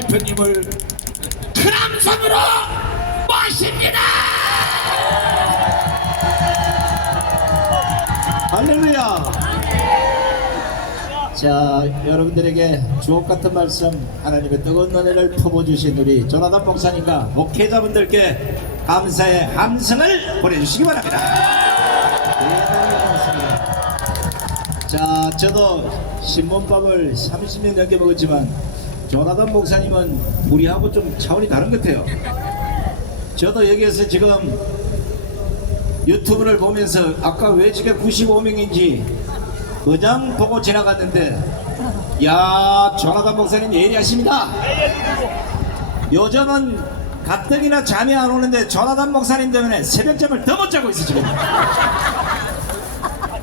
대표님을 큰 함성으로 모십니다. 할렐루야. 자, 여러분들에게 주옥같은 말씀, 하나님의 뜨거운 은혜를 품어주신 우리 조나단 목사님과 목회자분들께 감사의 함성을 보내주시기 바랍니다. 대단히 고맙습니다. 자, 저도 신문밥을 30년 넘게 먹었지만 조나단 목사님은 우리하고 좀 차원이 다른 것 같아요. 저도 여기에서 지금 유튜브를 보면서 아까 왜 저게 95명인지 그냥 보고 지나갔는데, 야, 조나단 목사님 예리하십니다. 요즘은 가뜩이나 잠이 안 오는데 조나단 목사님 때문에 새벽잠을 더 못 자고 있어 지금.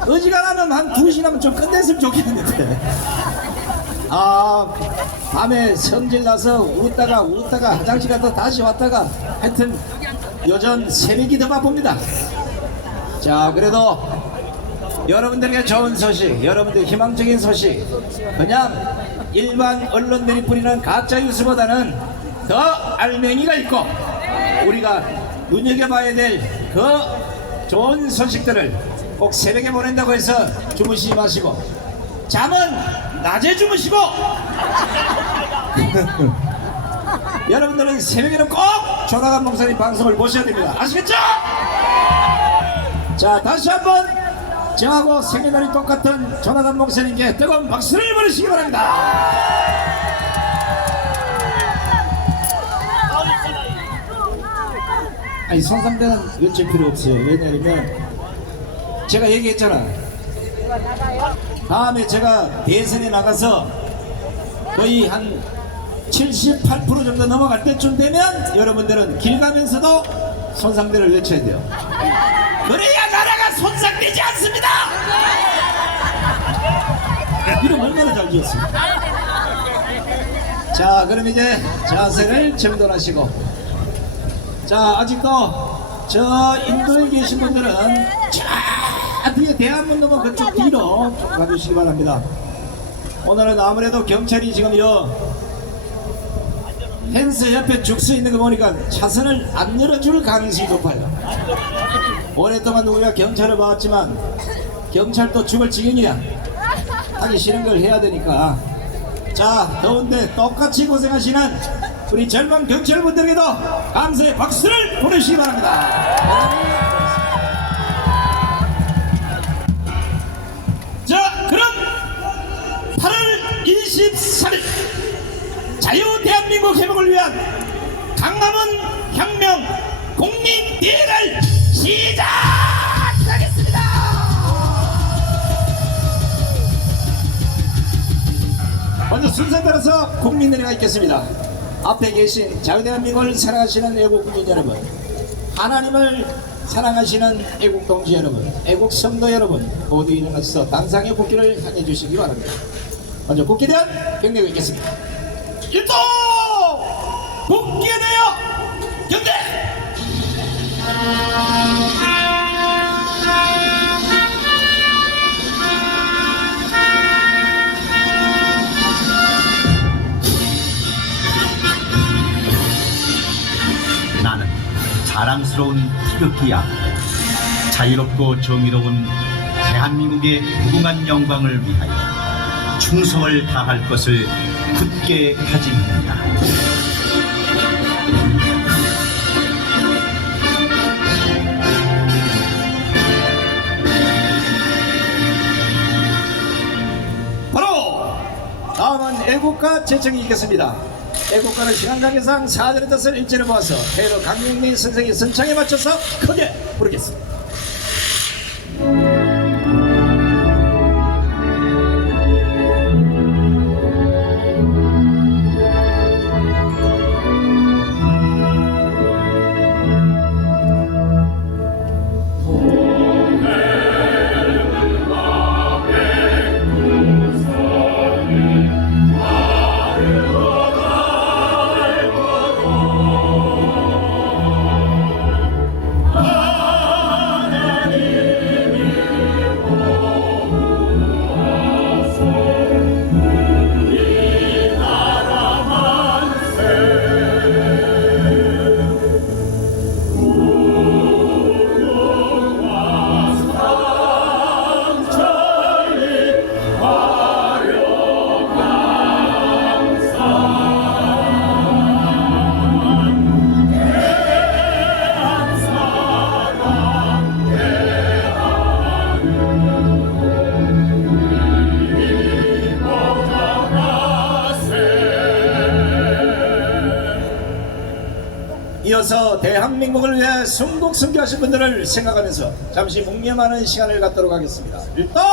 어지간하면 한 2시나면 좀 끝냈으면 좋겠는데, 아, 밤에 성질나서 웃다가 화장실 갔다 다시 왔다가 하여튼 요즘 새벽이 더 바쁩니다. 자, 그래도 여러분들에게 좋은 소식, 여러분들 희망적인 소식, 그냥 일반 언론들이 뿌리는 가짜 뉴스보다는 더 알맹이가 있고 우리가 눈여겨봐야 될 그 좋은 소식들을 꼭 새벽에 보낸다고 해서 주무시지 마시고 잠은 낮에 주무시고 여러분들은 새벽에는 꼭 조나단 목사님 방송을 보셔야 됩니다. 아시겠죠? 자, 다시 한번 저하고 생년월일 똑같은 조나단 목사님께 뜨거운 박수를 보내시기 바랍니다. 아니, 손상대는 여쭤 필요 없어요. 왜냐하면 제가 얘기했잖아. 다음에 제가 대선에 나가서 거의 한 78% 정도 넘어갈 때쯤 되면 여러분들은 길 가면서도 손상대를 외쳐야 돼요. 그래야 나라가 손상되지 않습니다. 이름 얼마나 잘 지었어요. 자, 그럼 이제 자세를 정돈하시고, 자, 아직도 저 인도에 계신 분들은 저 뒤에 대한문도만 그쪽 뒤로 쭉 가주시기 바랍니다. 오늘은 아무래도 경찰이 지금 펜스 옆에 죽 서 있는 거 보니까 차선을 안 열어줄 가능성이 높아요. 오랫동안 우리가 경찰을 봐왔지만 경찰도 죽을 지경이야. 하기 싫은 걸 해야 되니까. 자, 더운데 똑같이 고생하시는 우리 젊은 경찰분들에게도 감사의 박수를 보내주시기 바랍니다. 자, 그럼 8월 23일 자유 대한민국 회복을 위한 강남은 혁명 국민대회를 시작하겠습니다. 먼저 순서에 따라서 국민대회가 있겠습니다. 앞에 계신 자유대한민국을 사랑하시는 애국국민 여러분, 하나님을 사랑하시는 애국동지 여러분, 애국성도 여러분, 모두 일어나서 당상의 국기를 향해 주시기 바랍니다. 먼저 국기에 대한 경례가 있겠습니다. 일도 국기에 대하여 경례! 나는 자랑스러운 태극기야. 자유롭고 정의로운 대한민국의 무궁한 영광을 위하여 충성을 다할 것을 굳게 다짐한다. 바로 다음은 애국가 제청이 있겠습니다. 애국가는 신앙강해상 4절의 뜻을 일제로 모아서 태로 강용민 선생의 선창에 맞춰서 크게 부르겠습니다. 이어서 대한민국을 위해 순국 승교하신 분들을 생각하면서 잠시 묵념하는 시간을 갖도록 하겠습니다. 일동력!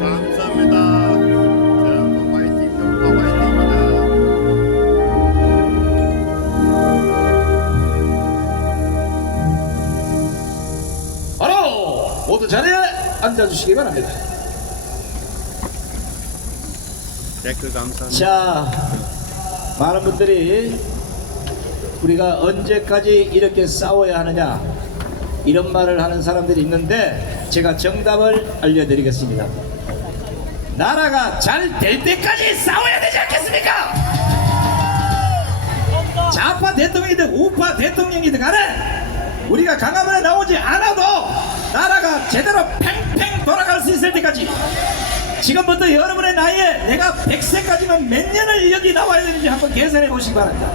감사합니다. 자, 화이팅, 화이팅입니다. 바로 모두 자리에 앉아주시기 바랍니다. 댓글 감사합니다. 자, 많은 분들이 우리가 언제까지 이렇게 싸워야 하느냐 이런 말을 하는 사람들이 있는데 제가 정답을 알려드리겠습니다. 나라가 잘 될 때까지 싸워야 되지 않겠습니까? 좌파 대통령이든 우파 대통령이든 간에 우리가 강화문에 나오지 않아도 나라가 제대로 팽팽 돌아갈 수 있을 때까지 지금부터 여러분의 나이에 내가 100세까지면 몇 년을 여기 나와야 되는지 한번 계산해 보시기 바랍니다.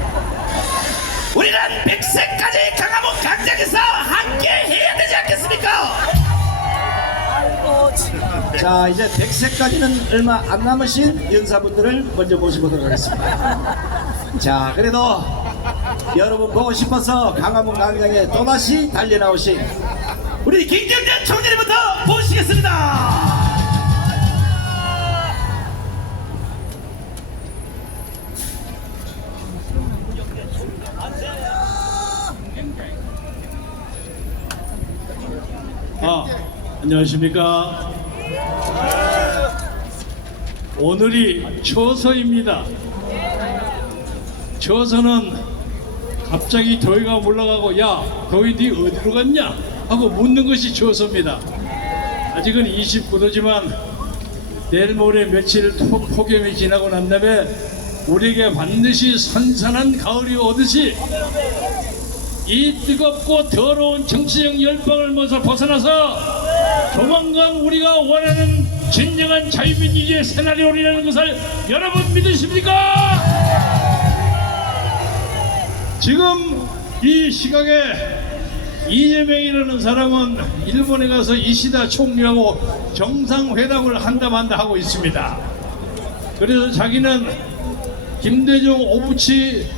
우리는 100세까지 강화문 광장에서 함께 해야 되지 않겠습니까? 자, 이제 100세까지는 얼마 안 남으신 연사분들을 먼저 모셔보도록 하겠습니다. 자, 그래도 여러분 보고 싶어서 강화문 광장에 또다시 달려나오신 우리 김경재 총리부터 모시겠습니다. 안녕하십니까. 오늘이 처서입니다. 처서는 갑자기 더위가 올라가고 야 더위 니 어디로 갔냐 하고 묻는 것이 처서입니다. 아직은 29도지만 내일 모레 며칠 폭염이 지나고 난 다음에 우리에게 반드시 선선한 가을이 오듯이 이 뜨겁고 더러운 정치적 열방을 벗어나서 조만간 우리가 원하는 진정한 자유민주주의의 시나리오라는 것을 여러분 믿으십니까? 지금 이 시각에 이재명이라는 사람은 일본에 가서 이시다 총리하고 정상회담을 한다 만다 하고 있습니다. 그래서 자기는 김대중 오부치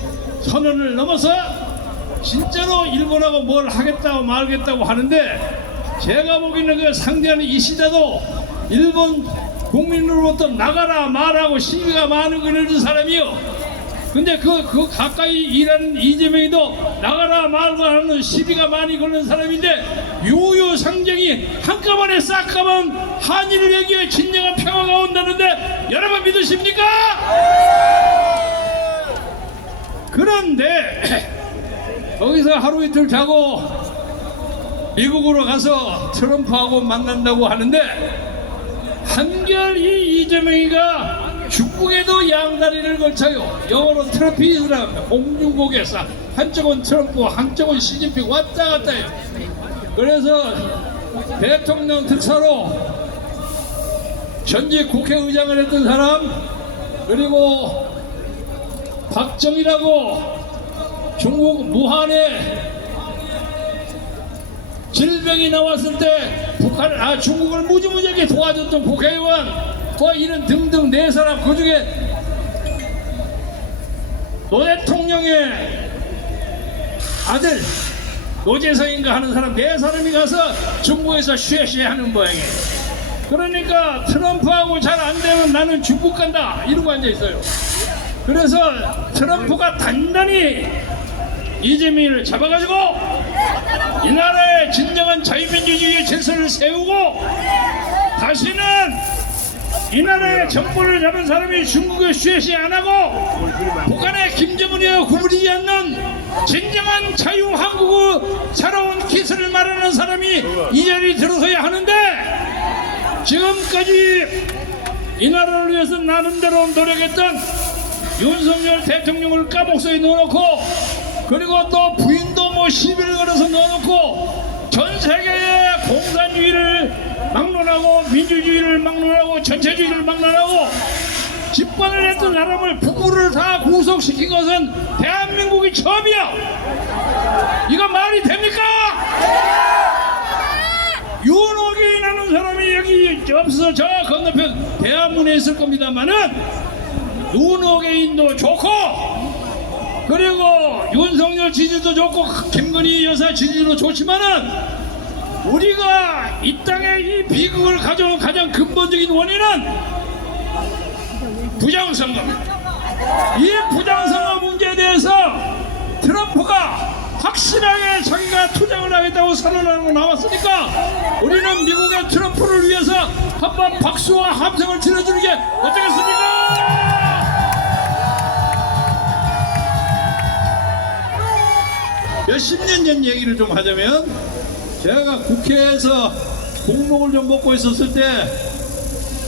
선언을 넘어서 진짜로 일본하고 뭘 하겠다고 말겠다고 하는데 제가 보기에는 그 상대하는 이시다도 일본 국민으로부터 나가라 말하고 시비가 많은 그런 사람이요. 근데 그 가까이 일하는 이재명이도 나가라 말고 하는 시비가 많이 거는 사람인데 유유상쟁이 한꺼번에 싹 가면 한일 외교에 진정한 평화가 온다는데 여러분 믿으십니까? 그런데 거기서 하루 이틀 자고 미국으로 가서 트럼프하고 만난다고 하는데 한결 이 이재명이가 중국에도 양다리를 걸쳐요. 영어로 트럼피즘이라 공중국에서 한쪽은 트럼프 한쪽은 시진핑 왔다 갔다 해요. 그래서 대통령 특사로 전직 국회의장을 했던 사람 그리고 박정희라고 중국 무한에 질병이 나왔을 때 중국을 무지무지하게 도와줬던 국회의원 또 이런 등등 네 사람 그중에 노 대통령의 아들 노재성인가 하는 사람 네 사람이 가서 중국에서 쉐쉐하는 모양이에요. 그러니까 트럼프하고 잘 안 되면 나는 중국 간다 이러고 앉아 있어요. 그래서 트럼프가 단단히 이재명을 잡아가지고 이 나라의 진정한 자유민주주의의 질서를 세우고 다시는 이 나라의 정권을 잡은 사람이 중국의 쉐시 안 하고 북한의 김정은이와 구부리지 않는 진정한 자유 한국의 살아온 기술을 말하는 사람이 이 자리에 들어서야 하는데 지금까지 이 나라를 위해서 나름대로 노력했던 윤석열 대통령을 까목소에 넣어놓고 그리고 또 부인도 뭐 시비를 걸어서 넣어놓고 전 세계의 공산주의를 막론하고 민주주의를 막론하고 전체주의를 막론하고 집권을 했던 사람을 부부를 다 구속시킨 것은 대한민국이 처음이야. 이거 말이 됩니까? 윤호기라는 사람이 여기 없어서 저 건너편 대한문에 있을 겁니다만은 윤호기인도 좋고 그리고 윤석열 지지도 좋고 김건희 여사 지지도 좋지만은 우리가 이 땅에 이 비극을 가져온 가장 근본적인 원인은 부정선거입니다. 이 부정선거 문제에 대해서 트럼프가 확실하게 자기가 투쟁을 하겠다고 선언하고 나왔으니까 우리는 미국의 트럼프를 위해서 한번 박수와 함성을 질러주는 게 어떻겠습니까? 몇십 년 전 얘기를 좀 하자면 제가 국회에서 공복을 좀 먹고 있었을 때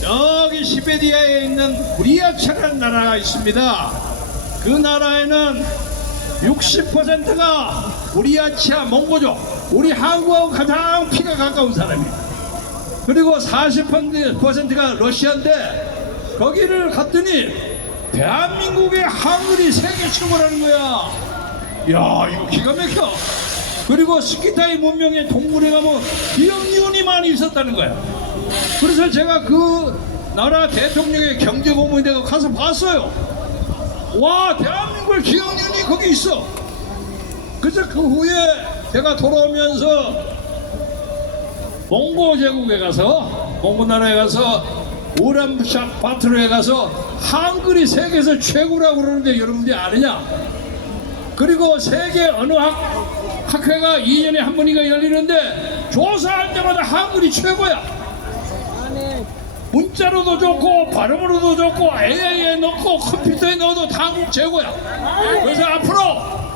여기 시베리아에 있는 브리아차라는 나라가 있습니다. 그 나라에는 60%가 브리아차 몽고족, 우리 한국하고 가장 피가 가까운 사람이에요. 그리고 40%가 러시아인데 거기를 갔더니 대한민국의 한글이 세계 최고라는 거야. 야, 이거 기가 막혀. 그리고 스키타이 문명의 동굴에 가면 기억니운이 많이 있었다는 거야. 그래서 제가 그 나라 대통령의 경제고문이 되고 가서 봤어요. 와, 대한민국의 기억니운이 거기 있어. 그래서 그 후에 제가 돌아오면서 몽고 제국에 가서 몽고 나라에 가서 우람샤 바트로에 가서 한글이 세계에서 최고라고 그러는데 여러분들이 아느냐? 그리고 세계 어느 학회가 2년에 한 번인가 열리는데 조사할 때마다 한글이 최고야. 문자로도 좋고 발음으로도 좋고 AI에 넣고 컴퓨터에 넣어도 다 한국 최고야. 그래서 앞으로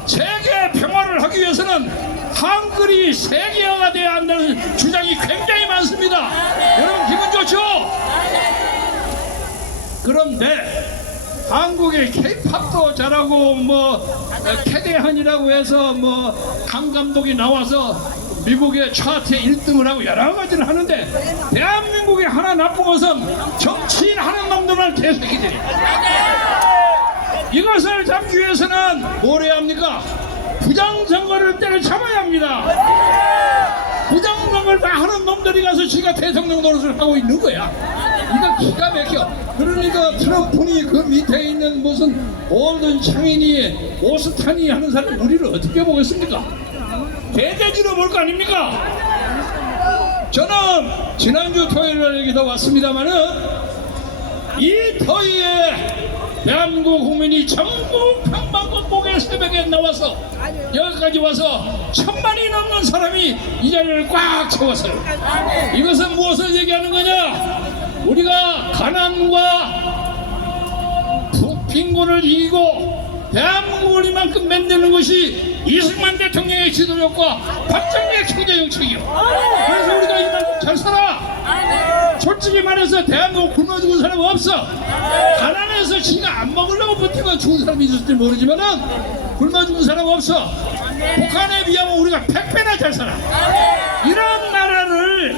세계 평화를 하기 위해서는 한글이 세계화가 돼야 한다는 주장이 굉장히 많습니다. 여러분 기분 좋죠? 그런데 한국의 K-팝도 잘하고 뭐 캐대한이라고 해서 뭐 강감독이 나와서 미국의 차트에 1등을 하고 여러 가지를 하는데 대한민국에 하나 나쁜 것은 정치인 하는 놈들만 개새끼들이. 이것을 잡기 위해서는 뭘 해야 합니까? 부정선거를 때려잡아야 합니다. 부정선거를 다 하는 놈들이 가서 지가 대통령 노릇을 하고 있는 거야. 이거 기가 막혀. 그러니까 트럼프니 그 밑에 있는 무슨 올든 창인이 오스탄이 하는 사람 우리를 어떻게 보겠습니까? 대대지로 볼 거 아닙니까? 저는 지난주 토요일날 여기도 왔습니다만은 이 토요일에 대한민국 국민이 전국 평방곡곡의 새벽에 나와서 여기까지 와서 1000만이 넘는 사람이 이 자리를 꽉 채웠어요. 이것은 무엇을 얘기하는 거냐? 우리가 가난과 빈곤을 이기고 대한민국을 이만큼 만드는 것이 이승만 대통령의 지도력과 박정희의 경제정책이요. 그래서 우리가 이만큼 잘 살아. 솔직히 말해서 대한민국 굶어 죽은 사람 없어. 가난해서 지가 안 먹으려고 버티면 죽은 사람이 있을지 모르지만은 굶어 죽은 사람 없어. 북한에 비하면 우리가 100배나 잘 살아. 이런 나라를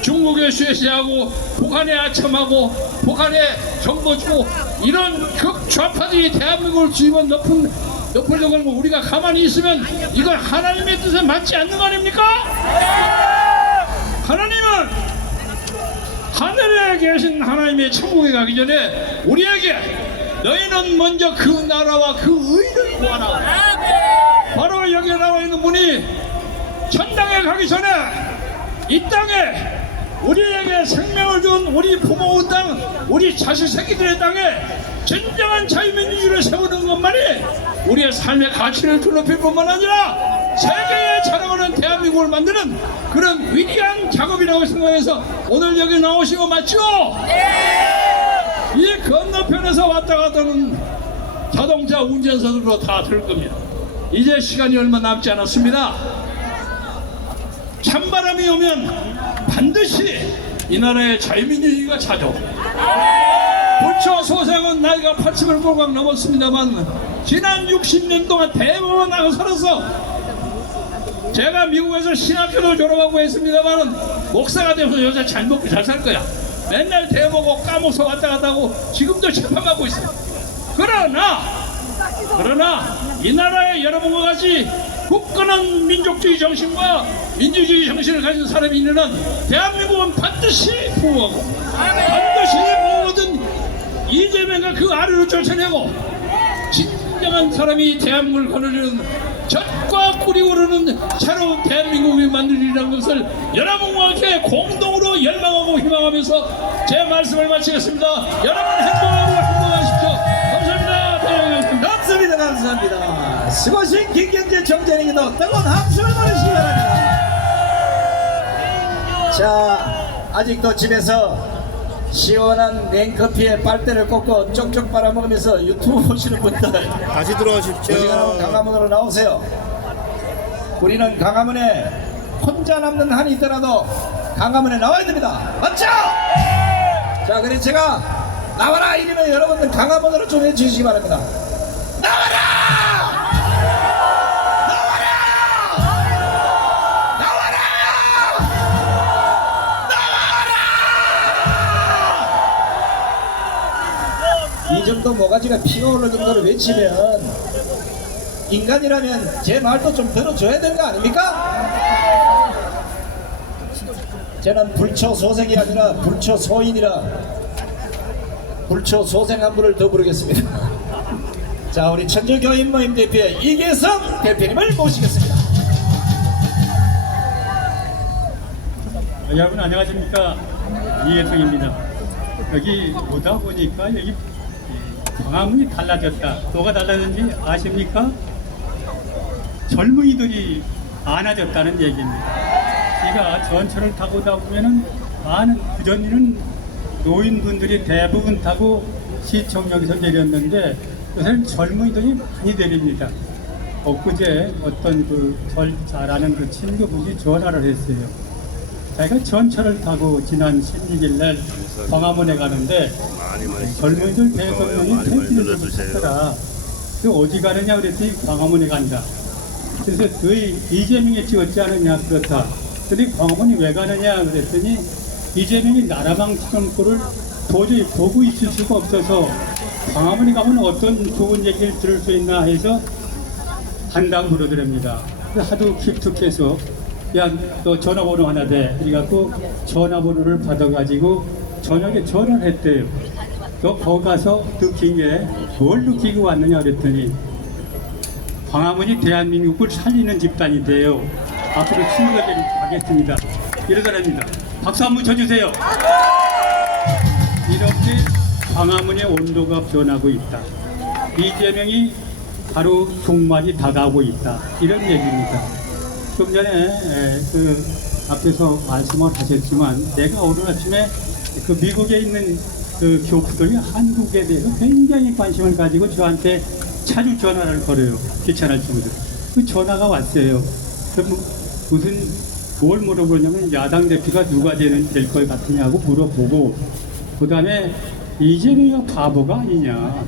중국에 쉐시하고 북한에 아첨하고 북한에 정보 주고 이런 극좌파들이 대한민국을 뒤집어 덮으려고 하는 거 우리가 가만히 있으면 이건 하나님의 뜻에 맞지 않는 거 아닙니까? 하나님은 하늘에 계신 하나님의 천국에 가기 전에 우리에게 너희는 먼저 그 나라와 그 의를 구하라. 바로 여기 나와 있는 분이 천당에 가기 전에 이 땅에 우리에게 생명을 준 우리 부모의 땅, 우리 자식 새끼들의 땅에 진정한 자유민주주의를 세우는 것만이 우리의 삶의 가치를 높일 뿐만 아니라 세계에 자랑하는 대한민국을 만드는 그런 위대한 작업이라고 생각해서 오늘 여기 나오시고 맞죠? 이 건너편에서 왔다 갔다 하는 자동차 운전사들도 다 들 겁니다. 이제 시간이 얼마 남지 않았습니다. 찬바람이 오면 반드시 이 나라의 자유민주주의가 찾아옵니다. 부처 소생은 나이가 80을 골각 넘었습니다만 지난 60년 동안 대부분 나가 살아서 제가 미국에서 신학교도 졸업하고 했습니다만 목사가 되면서 여자 잘 먹고 잘 살 거야. 맨날 대먹고 까먹어서 왔다 갔다 하고 지금도 재판받고 있어. 그러나 이 나라에 여러분과 같이 굳건한 민족주의 정신과 민주주의 정신을 가진 사람이 있는 한 대한민국은 반드시 보호하고 반드시 모든 이재명과 그 아래로 쫓아내고 진정한 사람이 대한민국을 거느리는 젖과 꿀이 오르는 새로운 대한민국이 만들리라는 것을 여러분과 함께 공동으로 열망하고 희망하면서 제 말씀을 마치겠습니다. 여러분 행복하십시오. 감사합니다. 감사합니다. 수고하신 김경재 정전에게도 뜨거운 함성을 보내시기 바랍니다. 자, 아직도 집에서 시원한 냉커피에 빨대를 꽂고 쪽쪽 빨아먹으면서 유튜브 보시는 분들 다시 들어오십시오. 어지간하면 강화문으로 나오세요. 우리는 강화문에 혼자 남는 한이 있더라도 강화문에 나와야 됩니다. 맞죠? 자, 그래서 제가 나와라 이러면 여러분들 강화문으로 좀 해주시기 바랍니다. 나와라! 이 정도 모가지가 피어오를 정도로 외치면 인간이라면 제 말도 좀 들어줘야 되는 거 아닙니까? 저는 불초소생이 아니라 불초소인이라 불초소생 한 분을 더 부르겠습니다. 자, 우리 천주교인 모임 대표의 이계성 대표님을 모시겠습니다. 여러분 안녕하십니까, 이혜성입니다. 여기 오다 보니까 여기 광화문이 달라졌다. 뭐가 달라졌는지 아십니까? 젊은이들이 많아졌다는 얘기입니다. 제가 전철을 타고 오다 보면은 많은 그전에는 노인분들이 대부분 타고 시청역에서 내렸는데 요새는 젊은이들이 많이 내립니다. 엊그제 어떤 절 잘하는 그 친구분이 전화를 했어요. 자기가 전철을 타고 지난 16일 날 광화문에 가는데 젊은이들 대여섯 명이 텐트를 좀 쳤더라. 그 어디 가느냐 그랬더니 광화문에 간다. 그래서 너희 이재명이 찍었지 않느냐 그렇다. 근데 광화문이 왜 가느냐 그랬더니 이재명이 나라방 정권을 도저히 보고 있을 수가 없어서 광화문에 가면 어떤 좋은 얘기를 들을 수 있나 해서 한다고 그러더랍니다. 하도 기특해서 야, 너 전화번호 하나 돼. 그래갖고 전화번호를 받아가지고 저녁에 전화를 했대요. 너 거기 가서 느낀 게 뭘 느끼고 왔느냐 그랬더니 광화문이 대한민국을 살리는 집단인데요. 앞으로 친구에게 하겠습니다. 이러더랍니다. 박수 한번 쳐주세요. 이렇게 광화문의 온도가 변하고 있다. 이재명이 바로 종말이 다가오고 있다. 이런 얘기입니다. 좀 전에 앞에서 말씀을 하셨지만 내가 오늘 아침에 그 미국에 있는 그 교포들이 한국에 대해서 굉장히 관심을 가지고 저한테 자주 전화를 걸어요. 귀찮을 친구들. 그 전화가 왔어요. 무슨 뭘 물어보냐면 야당 대표가 누가 될 것 같으냐고 물어보고 그 다음에 이재명이가 바보가 아니냐.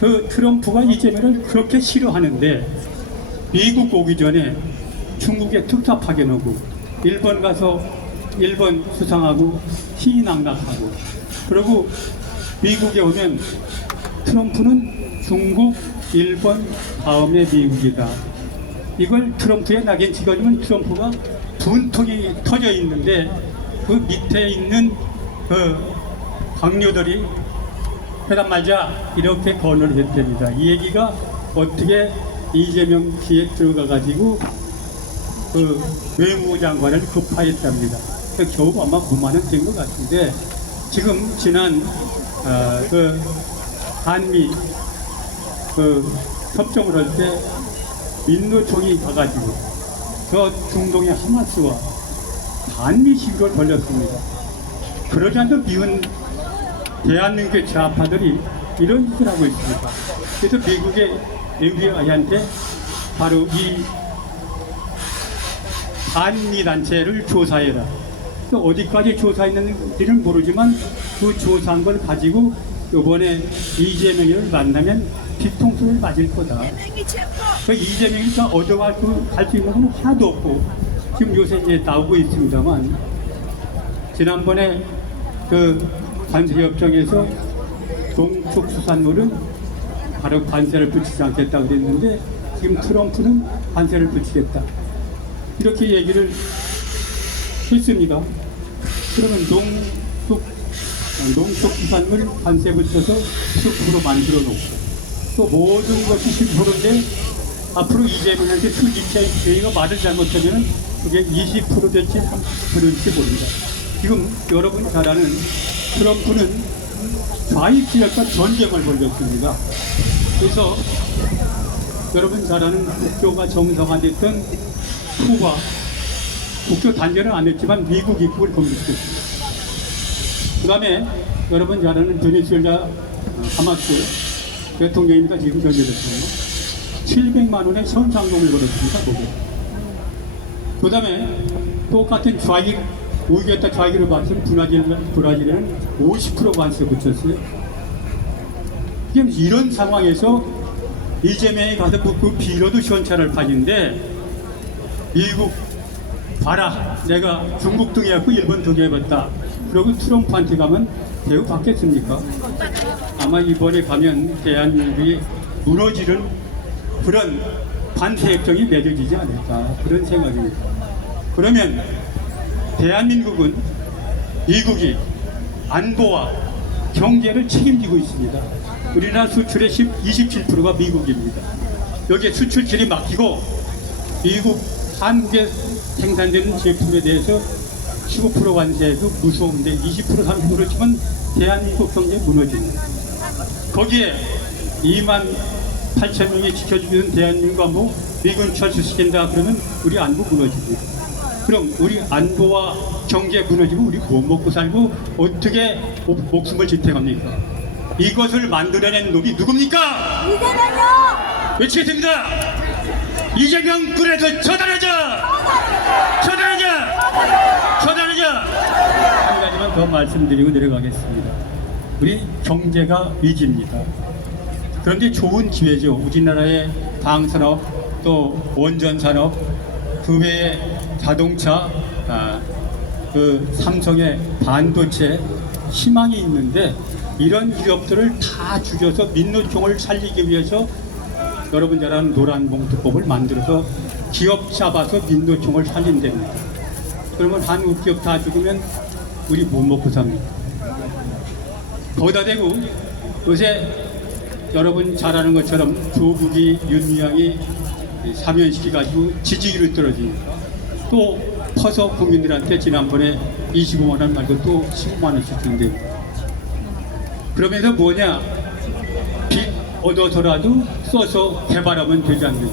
그 트럼프가 이재명을 그렇게 싫어하는데 미국 오기 전에 중국에 특사 파견하고 일본 가서 일본 수상하고 희낙낙하고 그리고 미국에 오면 트럼프는 중국, 일본, 다음에 미국이다. 이걸 트럼프의 낙인 찍어주면 트럼프가 분통이 터져 있는데 그 밑에 있는 그 강요들이 회담 말자 이렇게 건의를 했답니다. 이 얘기가 어떻게 이재명 귀에 들어가가지고 그 외무부 장관을 급파했답니다. 겨우 아마 9만원 된 것 같은데 지금 지난 그 한미 그 협정을 할 때 민노총이 가가지고 저 중동의 하마스와 반미 시위를 벌였습니다. 그러지 않도 미운 대한민국의 좌파들이 이런 짓을 하고 있습니다. 그래서 미국의 FBI한테 바로 이 반미 단체를 조사해라. 또 어디까지 조사했는지는 모르지만 그 조사한 걸 가지고 이번에 이재명을 만나면 뒤통수를 맞을 거다. 그 이재명이 얻어갈 수 있는 건 하나도 없고 지금 요새 이제 나오고 있습니다만 지난번에 그 관세협정에서 동축 수산물은 바로 관세를 붙이지 않겠다 그랬는데 지금 트럼프는 관세를 붙이겠다 이렇게 얘기를 했습니다. 그러면 농축 수산물 관세 붙여서 10% 만들어 놓고 또 모든 것이 10%인데 앞으로 이재명한테 투지체 저희가 말을 잘못하면 그게 20% 될지 30%일지 모릅니다. 지금 여러분 잘 아는 트럼프는 좌익지역과 전쟁을 벌였습니다. 그래서 여러분 잘 아는 국교가 정상화됐던 쿠바 국교 단절은 안 했지만 미국 입국을 금지했습니다. 그 다음에 여러분 잘 아는 베네수엘라 하마스 대통령입니다. 지금 전제됐습니다. 700만 원의 선상동을 걸었습니다. 거기에. 그 다음에 똑같은 좌익, 우기했다 좌익으로 봤을 브라질에는 50% 관세 붙였어요. 지금 이런 상황에서 이재명이 가서 그 비로도 시원차를 파는데 미국 봐라 내가 중국 등에 갖고 일본 등에 해봤다. 그러고 트럼프한테 가면 대우 받겠습니까? 아마 이번에 가면 대한민국이 무너지는 그런 관세협정이 맺어지지 않을까 그런 생각입니다. 그러면 대한민국은 미국이 안보와 경제를 책임지고 있습니다. 우리나라 수출의 27%가 미국입니다. 여기에 수출질이 맡기고 미국 한국에 생산되는 제품에 대해서 15% 관세도 무서운데 20% 30% 치면 대한민국 경제 무너집니다. 거기에 2만 8천 명이 지켜주는 대한민국 안보 미군 철수시킨다 그러면 우리 안보 무너집니다. 그럼 우리 안보와 경제 무너지고 우리 못 먹고 살고 어떻게 목숨을 지탱합니까? 이것을 만들어낸 놈이 누굽니까? 이재명요! 외치겠습니다. 이재명 그래서 처단하자! 처단하자! 처단하자! 한 가지만 더 말씀드리고 내려가겠습니다. 우리 경제가 위기입니다. 그런데 좋은 기회죠. 우리나라의 방산업 또 원전산업 그 외에 자동차 그 삼성의 반도체 희망이 있는데 이런 기업들을 다 죽여서 민노총을 살리기 위해서 여러분 잘 아는 노란봉투법을 만들어서 기업 잡아서 민노총을 살린답니다. 그러면 한국 기업 다 죽으면 우리 못 먹고 삽니다. 거기다 대고 요새 여러분 잘 아는 것처럼 조국이 윤미향이 사면시켜가지고 지지율이 떨어지니까 또 퍼서 국민들한테 지난번에 25만 원 말고 또 15만 원씩 준대요. 그러면서 뭐냐? 빚 얻어서라도 써서 개발하면 되지 않느냐.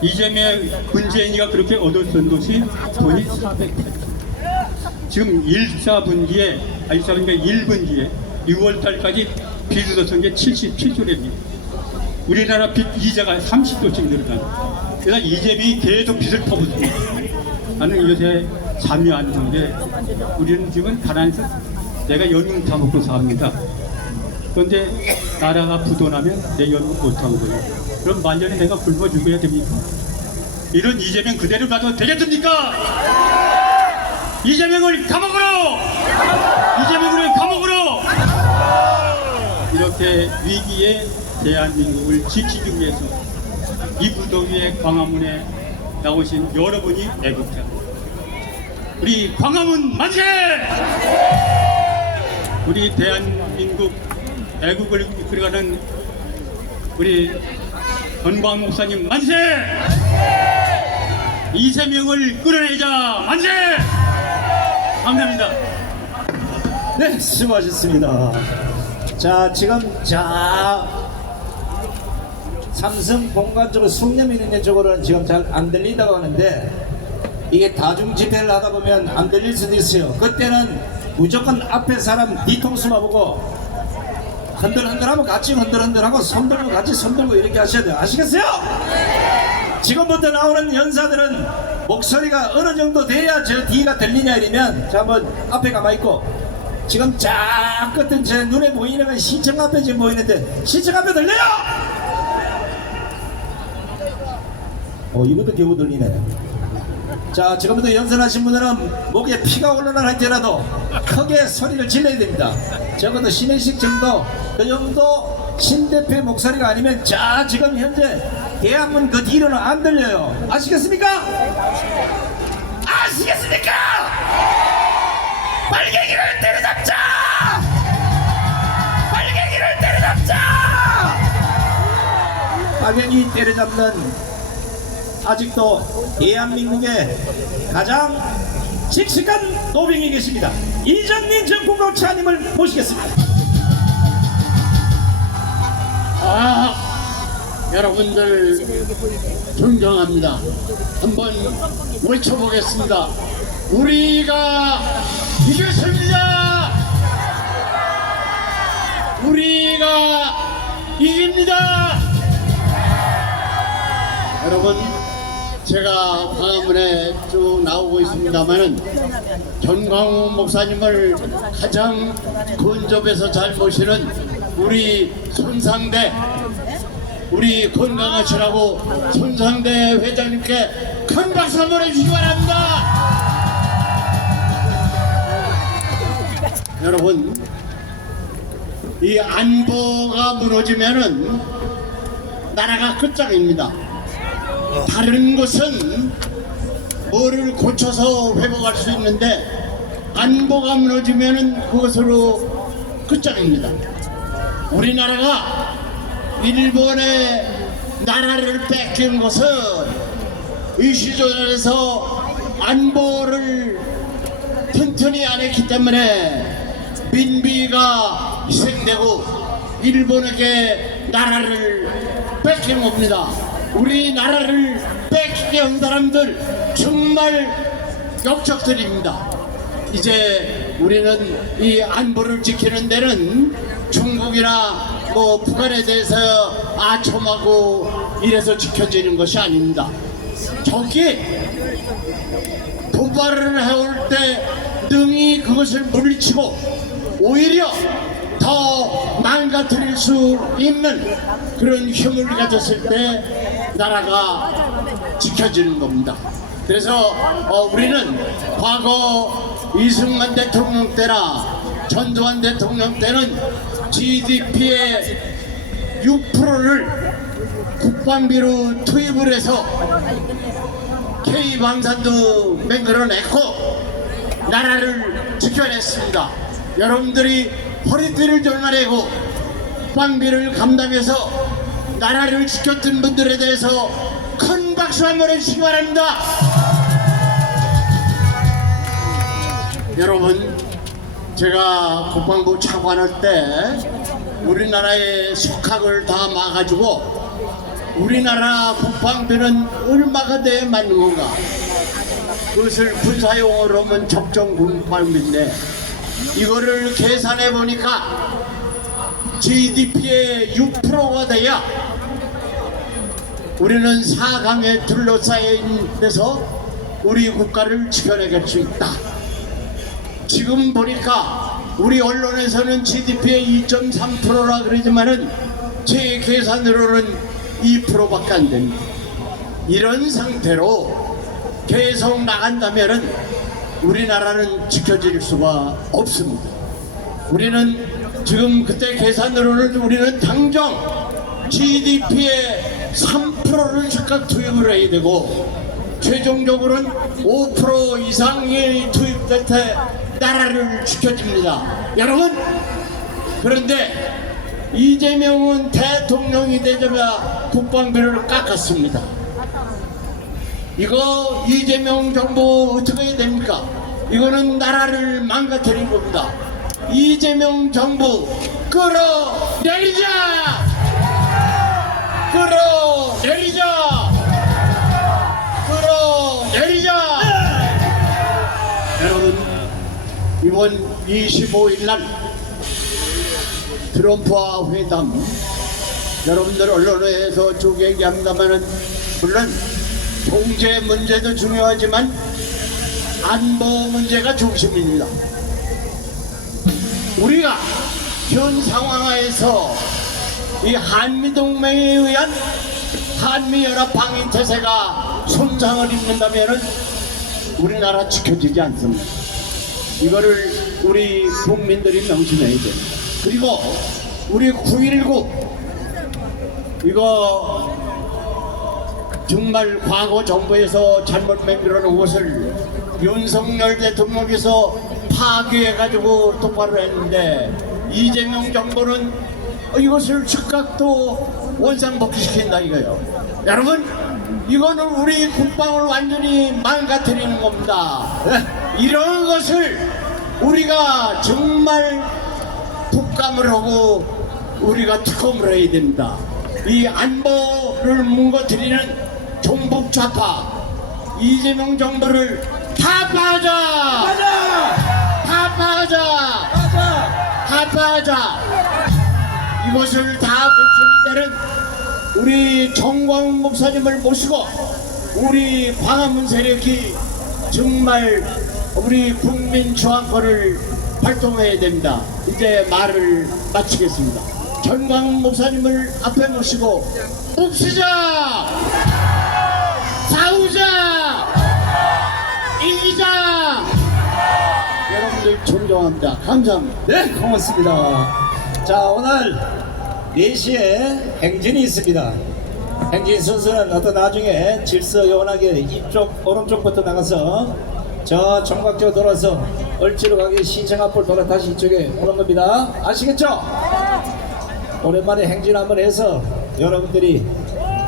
이재명 문재인이가 그렇게 얻었던 것이 돈이 400억. 지금 1분기에 6월달까지 빚 얻었던 게 77조랍니다. 우리나라 빚 이자가 30조씩 늘어납니다. 그래서 이재명이 계속 빚을 퍼붓습니다. 나는 요새 잠이 안 오는데 우리는 지금 가난해서 내가 연금 다 먹고 삽니다. 그런데 나라가 부도나면 내 연금 못하는 거예요. 그럼 말년에 내가 굶어 죽어야 됩니까? 이런 이재명 그대로 가도 되겠습니까? 이재명을 감옥으로! 이재명을 감옥으로! 이렇게 위기에 대한민국을 지키기 위해서 이 무더위에 광화문에 나오신 여러분이 애국자. 우리 광화문 만세! 우리 대한민국 애국을 이끌어가는 우리 권광 목사님 만세! 이재명을 끌어내자 만세! 감사합니다. 네, 수고하셨습니다. 자, 지금 삼성 본관 쪽으로 숭념 있는 쪽으로는 지금 잘 안 들린다고 하는데 이게 다중 집회를 하다 보면 안 들릴 수도 있어요. 그때는 무조건 앞에 사람 뒤통수만 보고 흔들흔들하면 같이 흔들흔들하고 손들고 같이 손들고 이렇게 하셔야 돼요. 아시겠어요? 지금부터 나오는 연사들은 목소리가 어느 정도 돼야 저 뒤가 들리냐 이러면 자 한번 앞에 가만히 있고 지금 쫙 끝은 제 눈에 보이는 건 시청 앞에 지금 보이는데 시청 앞에 들려요? 이것도 겨우 들리네. 자 지금부터 연설하신 분들은 목에 피가 올라나 할지라도 크게 소리를 질러야 됩니다. 적어도 신의식 정도 그 정도 신대표의 목소리가 아니면 자 지금 현재 대한문 그 뒤로는 안 들려요. 아시겠습니까? 아시겠습니까? 빨갱이를 때려잡자! 빨갱이를 때려잡자! 빨갱이 때려잡는 아직도 대한민국의 가장 씩씩한 노병이 계십니다. 이정민 정국고차님을 모시겠습니다. 여러분들 존경합니다. 한번 외쳐보겠습니다. 우리가 이겼습니다. 우리가 이깁니다. 여러분, 제가 광화문에 쭉 나오고 있습니다만은 전광훈 목사님을 가장 근접해서 잘 모시는 우리 손상대, 우리 건강하시라고 손상대 회장님께 큰 박수 한번 해주시기 바랍니다. 여러분, 이 안보가 무너지면은 나라가 끝장입니다. 다른 것은 뭐를 고쳐서 회복할 수 있는데 안보가 무너지면은 그것으로 끝장입니다. 우리나라가 일본의 나라를 뺏긴 것은 의시조선에서 안보를 튼튼히 안 했기 때문에 민비가 희생되고 일본에게 나라를 뺏긴 겁니다. 우리나라를 뺏기게 한 사람들 정말 역적들입니다. 이제 우리는 이 안보를 지키는 데는 중국이나 북한에 대해서 아첨하고 이래서 지켜지는 것이 아닙니다. 저기 도발을 해올 때 능히 그것을 물리치고 오히려 더 망가뜨릴 수 있는 그런 힘을 가졌을 때 나라가 지켜지는 겁니다. 그래서 우리는 과거 이승만 대통령 때나 전두환 대통령 때는 GDP의 6%를 국방비로 투입을 해서 K방산도 만들어냈고 나라를 지켜냈습니다. 여러분들이 허리띠를 졸라내고 국방비를 감당해서 나라를 지켰던 분들에 대해서 큰 박수 한번 해주시기 바랍니다. 여러분, 제가 국방부 차관할 때 우리나라의 석학을 다 막아주고 우리나라 국방비는 얼마가 돼야 맞는 건가? 그것을 군사용어로 하면 적정국방비인데 이거를 계산해 보니까 GDP의 6%가 돼야 우리는 4강에 둘러싸인 데서 우리 국가를 지켜내갈 수 있다. 지금 보니까 우리 언론에서는 GDP의 2.3%라 그러지만은 제 계산으로는 2%밖에 안 됩니다. 이런 상태로 계속 나간다면은 우리나라는 지켜질 수가 없습니다. 우리는 지금 그때 계산으로는 우리는 당장 GDP의 3%를 즉각 투입을 해야 되고 최종적으로는 5% 이상이 투입될 때 나라를 지켜줍니다. 여러분, 그런데 이재명은 대통령이 되자마자 국방비를 깎았습니다. 이거 이재명 정부 어떻게 해야 됩니까? 이거는 나라를 망가뜨린 겁니다. 이재명 정부 끌어내리자! 끌어내리자. 끌어내리자. 여러분, 이번 25일 날 트럼프와 회담, 여러분들 언론에서 쭉 얘기합니다만은 물론 경제 문제도 중요하지만 안보 문제가 중심입니다. 우리가 현 상황하에서 이 한미동맹에 의한 한미연합 방위태세가 손상을 입는다면은 우리나라 지켜지지 않습니다. 이거를 우리 국민들이 명심해야 돼요. 그리고 우리 9.19 이거 정말 과거 정부에서 잘못 만들어 놓은 것을 윤석열 대통령께서 파괴해가지고 똑바로 했는데 이재명 정부는 이것을 즉각 또 원상복귀시킨다 이거예요. 여러분, 이거는 우리 국방을 완전히 망가뜨리는 겁니다. 이런 것을 우리가 정말 국감을 하고 우리가 특검을 해야 됩니다. 이 안보를 뭉거뜨리는 종북 좌파 이재명 정부를 타파하자. 이것을 다 고치는 데는 우리 정광훈 목사님을 모시고 우리 광화문 세력이 정말 우리 국민 저항권을 활동해야 됩니다. 이제 말을 마치겠습니다. 정광훈 목사님을 앞에 모시고 봅시자, 싸우자, 이기자. 여러분들 존경합니다. 감사합니다. 네, 고맙습니다. 자, 오늘 4시에 행진이 있습니다. 행진 순서는 어떤 나중에 질서요원하게 이쪽 오른쪽부터 나가서 저 정각지로 돌아서 얼지로 가게 시청 앞을 돌아 다시 이쪽에 오는 겁니다. 아시겠죠? 오랜만에 행진 한번 해서 여러분들이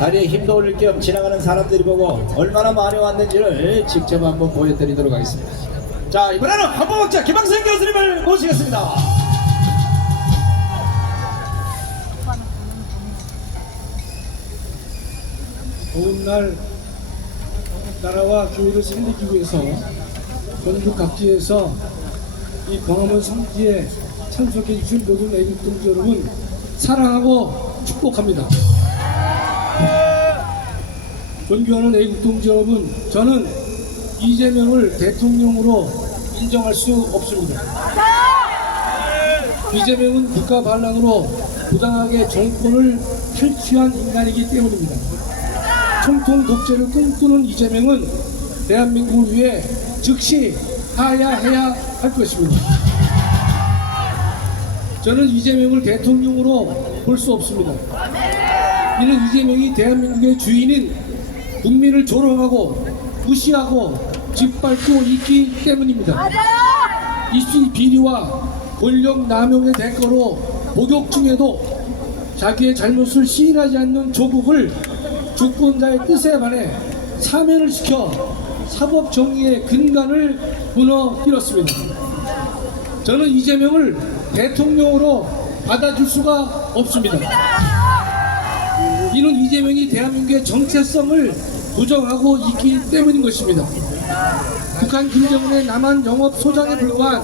다리에 힘도 올릴 겸 지나가는 사람들이 보고 얼마나 많이 왔는지를 직접 한번 보여드리도록 하겠습니다. 자, 이번에는 한번먹자 김학생 교수님을 모시겠습니다. 더운 날 나라와 교회를 살리기 위해서 전국 각지에서 이 광화문 성지에 참석해 주신 모든 애국 동지 여러분 사랑하고 축복합니다. 존경하는 애국 동지 여러분, 저는 이재명을 대통령으로 인정할 수 없습니다. 이재명은 국가 반란으로 부당하게 정권을 탈취한 인간이기 때문입니다. 총통 독재를 꿈꾸는 이재명은 대한민국을 위해 즉시 하야해야 할 것입니다. 저는 이재명을 대통령으로 볼 수 없습니다. 이는 이재명이 대한민국의 주인인 국민을 조롱하고 무시하고 짓밟고 있기 때문입니다. 이 비리와 권력 남용의 대가로 복역 중에도 자기의 잘못을 시인하지 않는 조국을 주권자의 뜻에 반해 사면을 시켜 사법 정의의 근간을 무너뜨렸습니다. 저는 이재명을 대통령으로 받아줄 수가 없습니다. 이는 이재명이 대한민국의 정체성을 부정하고 있기 때문인 것입니다. 북한 김정은의 남한 영업 소장에 불과한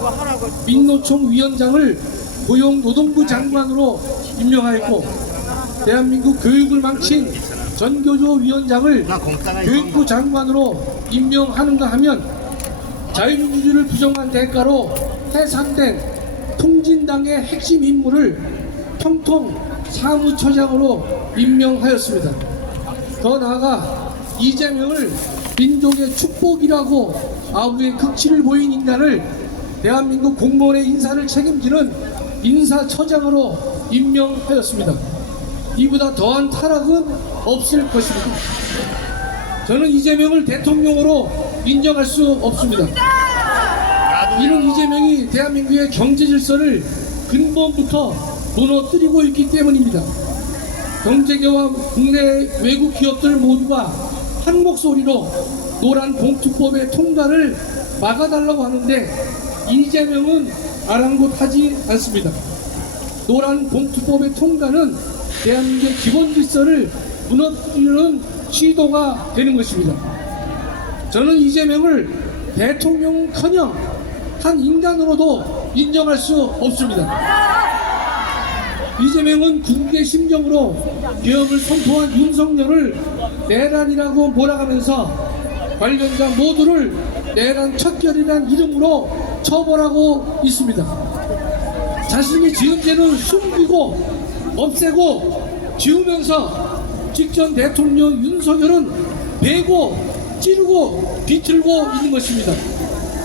민노총 위원장을 고용노동부 장관으로 임명하였고, 대한민국 교육을 망친 전교조 위원장을 교육부 장관으로 임명하는가 하면 자유민주주의를 부정한 대가로 해산된 통진당의 핵심 인물을 통통 사무처장으로 임명하였습니다. 더 나아가 이재명을 민족의 축복이라고 아우의 극치를 보인 인간을 대한민국 공무원의 인사를 책임지는 인사처장으로 임명하였습니다. 이보다 더한 타락은 없을 것입니다. 저는 이재명을 대통령으로 인정할 수 없습니다. 이는 이재명이 대한민국의 경제 질서를 근본부터 무너뜨리고 있기 때문입니다. 경제계와 국내 외국 기업들 모두가 한 목소리로 노란 봉투법의 통과를 막아달라고 하는데 이재명은 아랑곳하지 않습니다. 노란 봉투법의 통과는 대한민국의 기본 질서를 무너뜨리는 시도가 되는 것입니다. 저는 이재명을 대통령커녕 한 인간으로도 인정할 수 없습니다. 이재명은 국민의 심정으로 개혁을 선포한 윤석열을 내란이라고 몰아가면서 관련자 모두를 내란 척결이라는 이름으로 처벌하고 있습니다. 자신이 지은 죄는 숨기고 없애고 지우면서 직전 대통령 윤석열은 베고 찌르고 비틀고 있는 것입니다.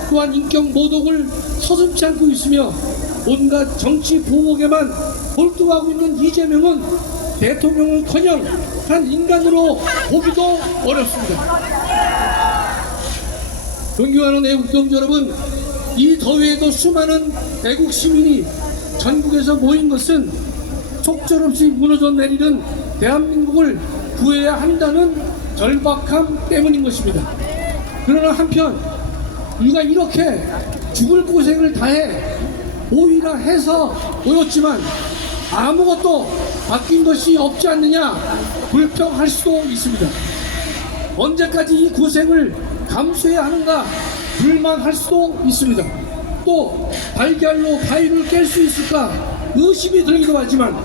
또한 인격 모독을 서슴지 않고 있으며 온갖 정치 보복에만 몰두하고 있는 이재명은 대통령은커녕 한 인간으로 보기도 어렵습니다. 존경하는 애국동지 여러분, 이 더위에도 수많은 애국 시민이 전국에서 모인 것은 속절없이 무너져 내리는 대한민국을 구해야 한다는 절박함 때문인 것입니다. 그러나 한편 우리가 이렇게 죽을 고생을 다해 모이라 해서 모였지만 아무것도 바뀐 것이 없지 않느냐 불평할 수도 있습니다. 언제까지 이 고생을 감수해야 하는가 불만할 수도 있습니다. 또 달걀로 바위를 깰 수 있을까 의심이 들기도 하지만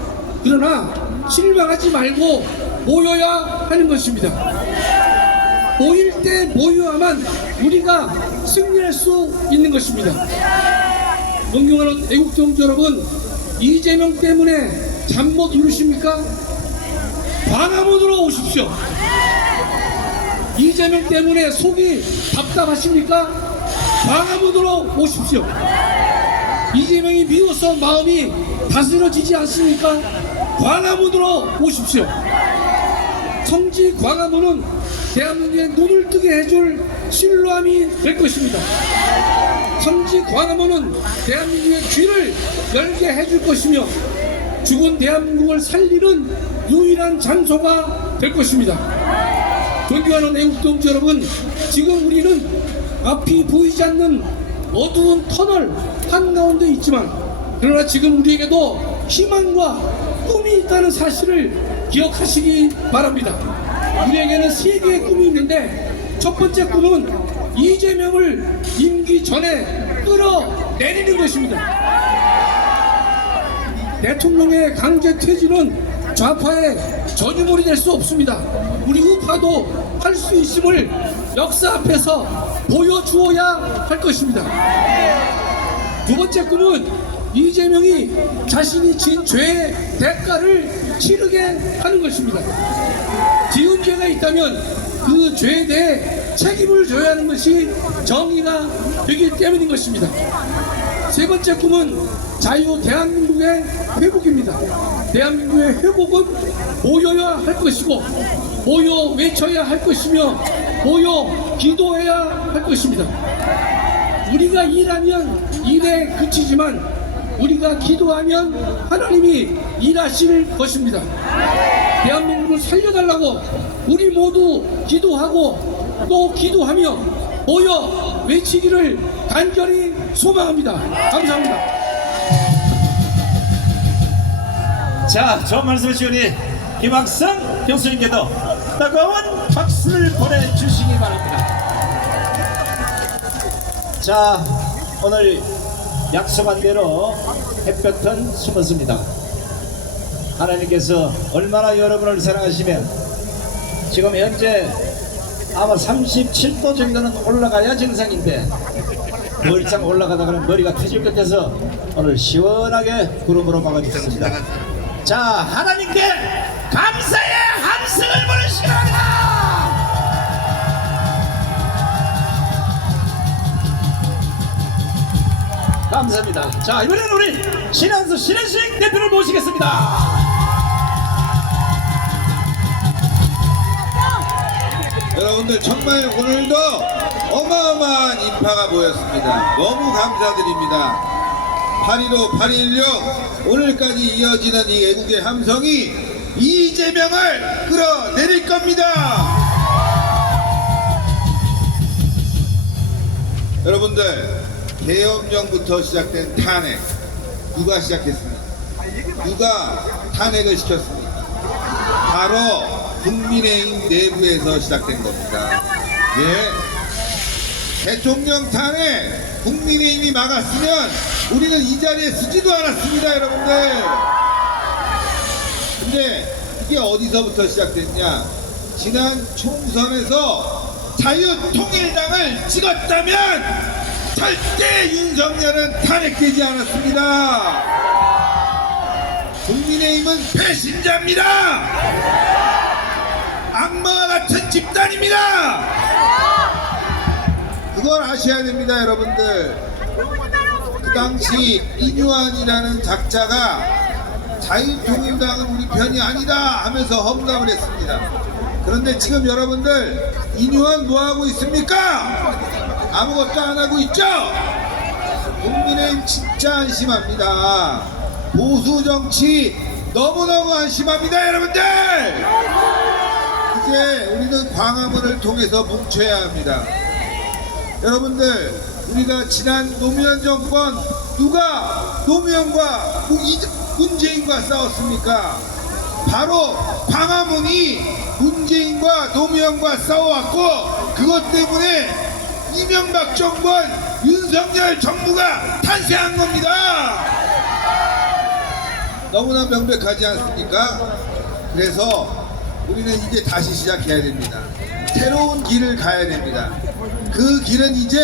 그러나 실망하지 말고 모여야 하는 것입니다. 모일 때 모여야만 우리가 승리할 수 있는 것입니다. 존경하는 애국동지 여러분, 이재명 때문에 잠 못 이루십니까? 광화문으로 오십시오. 이재명 때문에 속이 답답하십니까? 광화문으로 오십시오. 이재명이 미워서 마음이 다스려지지 않습니까? 광화문으로 오십시오. 성지 광화문은 대한민국의 눈을 뜨게 해줄 신뢰함이 될 것입니다. 성지 광화문은 대한민국의 귀를 열게 해줄 것이며 죽은 대한민국을 살리는 유일한 장소가 될 것입니다. 존경하는 애국동지 여러분, 지금 우리는 앞이 보이지 않는 어두운 터널 한가운데 있지만 그러나 지금 우리에게도 희망과 꿈이 있다는 사실을 기억하시기 바랍니다. 우리에게는 세 개의 꿈이 있는데 첫 번째 꿈은 이재명을 임기 전에 끌어내리는 것입니다. 대통령의 강제 퇴진은 좌파의 전유물이 될 수 없습니다. 우리 우파도 할 수 있음을 역사 앞에서 보여주어야 할 것입니다. 두 번째 꿈은 이재명이 자신이 지은 죄의 대가를 치르게 하는 것입니다. 지은 죄가 있다면 그 죄에 대해 책임을 져야 하는 것이 정의가 되기 때문인 것입니다. 세 번째 꿈은 자유 대한민국의 회복입니다. 대한민국의 회복은 모여야 할 것이고 모여 외쳐야 할 것이며 모여 기도해야 할 것입니다. 우리가 일하면 일에 그치지만 우리가 기도하면 하나님이 일하실 것입니다. 대한민국을 살려달라고 우리 모두 기도하고 또 기도하며 모여 외치기를 간절히 소망합니다. 감사합니다. 자, 좋은 말씀을 주신 우리 김학성 교수님께도 뜨거운 박수를 보내주시기 바랍니다. 자, 오늘 약속한 대로 햇볕은 숨었습니다. 하나님께서 얼마나 여러분을 사랑하시면 지금 현재 아마 37도 정도는 올라가야 정상인데 더 이상 올라가다가는 머리가 터질 것 같아서 오늘 시원하게 구름으로 막아주셨습니다. 자, 하나님께 감사의 함성을 보내시기 바랍니다. 감사합니다. 자, 이번에는 우리 신한수 신한식 대표를 모시겠습니다. 여러분들 정말 오늘도 어마어마한 인파가 모였습니다. 너무 감사드립니다. 8.15, 8.16 오늘까지 이어지는 이 애국의 함성이 이재명을 끌어내릴 겁니다. 여러분들, 계엄령부터 시작된 탄핵 누가 시작했습니까? 누가 탄핵을 시켰습니까? 바로 국민의힘 내부에서 시작된 겁니다. 예. 대통령 탄핵 국민의힘이 막았으면 우리는 이 자리에 서지도 않았습니다, 여러분들. 근데 이게 어디서부터 시작됐냐? 지난 총선에서 자유통일당을 찍었다면 절대 윤석열은 탄핵되지 않았습니다. 국민의힘은 배신자입니다. 악마와 같은 집단입니다. 그걸 아셔야 됩니다, 여러분들. 그 당시 이뉴안이라는 작자가 자유통일당은 우리 편이 아니다 하면서 험담을 했습니다. 그런데 지금 여러분들 이뉴안 뭐하고 있습니까? 아무것도 안 하고 있죠? 국민의힘 진짜 안심합니다. 보수 정치 너무너무 안심합니다, 여러분들. 이제 우리는 광화문을 통해서 뭉쳐야 합니다. 여러분들, 우리가 지난 노무현 정권 누가 노무현과 문재인과 싸웠습니까? 바로 광화문이 문재인과 노무현과 싸워왔고, 그것 때문에 이명박 정권 윤석열 정부가 탄생한 겁니다. 너무나 명백하지 않습니까? 그래서 우리는 이제 다시 시작해야 됩니다. 새로운 길을 가야 됩니다. 그 길은 이제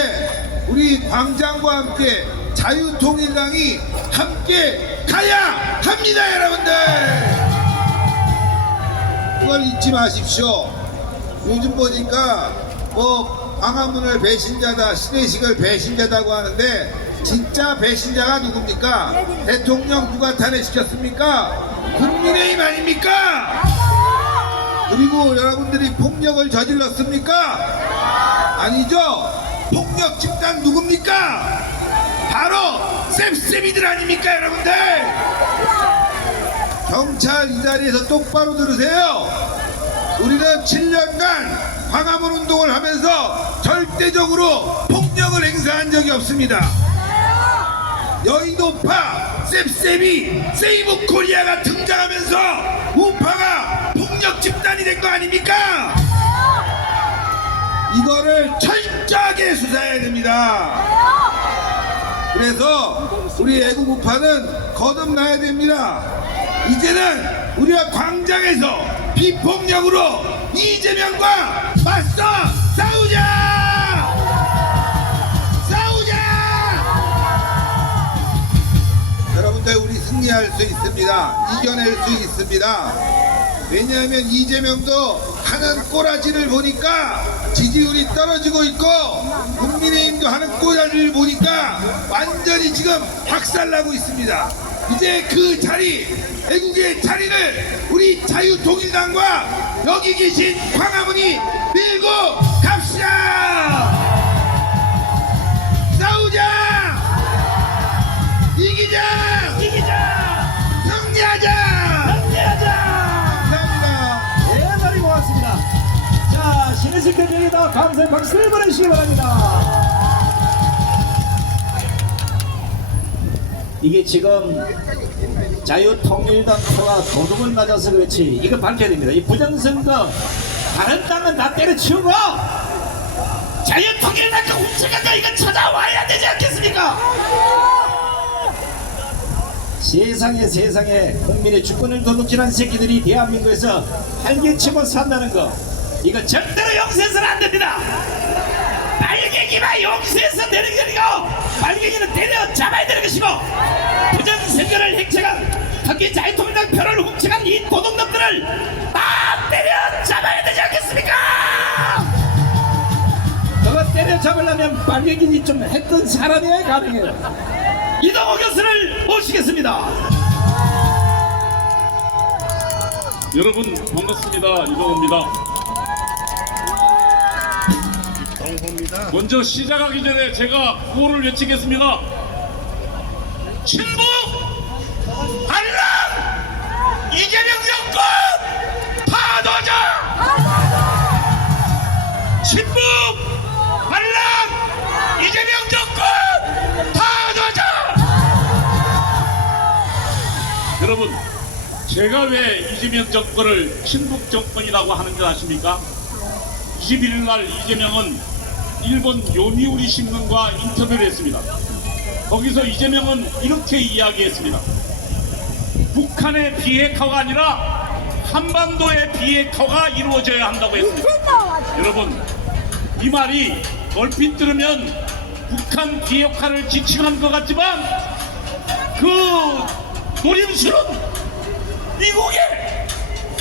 우리 광장과 함께 자유통일당이 함께 가야 합니다, 여러분들. 그걸 잊지 마십시오. 요즘 보니까 뭐 광화문을 배신자다, 신혜식을 배신자다고 하는데 진짜 배신자가 누굽니까? 대통령 누가 탄핵시켰습니까? 국민의힘 아닙니까? 그리고 여러분들이 폭력을 저질렀습니까? 아니죠? 폭력 집단 누굽니까? 바로 쌤쌤이들 아닙니까, 여러분들? 경찰 이 자리에서 똑바로 들으세요. 우리는 7년간 광화문 운동을 하면서 절대적으로 폭력을 행사한 적이 없습니다. 여의도파, 쌤쌤이, 세이브 코리아가 등장하면서 우파가 폭력 집단이 된 거 아닙니까? 이거를 철저하게 수사해야 됩니다. 그래서 우리 애국 우파는 거듭나야 됩니다. 이제는 우리가 광장에서 비폭력으로 이재명과 맞서 싸우자! 싸우자! 여러분들, 우리 승리할 수 있습니다. 이겨낼 수 있습니다. 왜냐하면 이재명도 하는 꼬라지를 보니까 지지율이 떨어지고 있고, 국민의힘도 하는 꼬라지를 보니까 완전히 지금 박살나고 있습니다. 이제 그 자리, 애국의 자리를 우리 자유통일당과 여기 계신 광화문이 밀고 갑시다. 싸우자. 이기자. 승리하자. 감사합니다. 대단히 고맙습니다. 자, 신혜식 대표에게도 감사의 박수를 보내주시기 바랍니다. 이게 지금 자유통일당 표가 도둑을 맞아서 그렇지, 이거 밝혀야 됩니다. 이 부정선거 다른 땅은 다 때려치우고 자유통일당 그 훔쳐간다 이거 찾아와야 되지 않겠습니까? 세상에 국민의 주권을 도둑질한 새끼들이 대한민국에서 활개치고 산다는 거, 이거 절대로 용서해서는 안 됩니다. 빨갱이만 용서해서 되는 게 아니고 빨갱이는 때려 잡아야 되는 것이고, 부정선거를 행쳐간, 특히 자유통일당 표를 훔쳐간 이 도둑놈들을 다 때려 잡아야 되지 않겠습니까? 그거 때려 잡으려면 빨갱이 좀 했던 사람이어야 가능해요. 이동호 교수를 모시겠습니다. 여러분 반갑습니다. 이동호입니다. 먼저 시작하기 전에 제가 구호를 외치겠습니다. 친북 반란 이재명 정권 파도자. 친북 반란 이재명 정권 파도자. 여러분, 제가 왜 이재명 정권을 친북 정권이라고 하는 줄 아십니까? 21일 날 이재명은 일본 요미우리 신문과 인터뷰를 했습니다. 거기서 이재명은 이렇게 이야기했습니다. 북한의 비핵화가 아니라 한반도의 비핵화가 이루어져야 한다고 했습니다. 여러분, 이 말이 얼핏 들으면 북한 비핵화를 지칭한 것 같지만 그 노림수는 미국의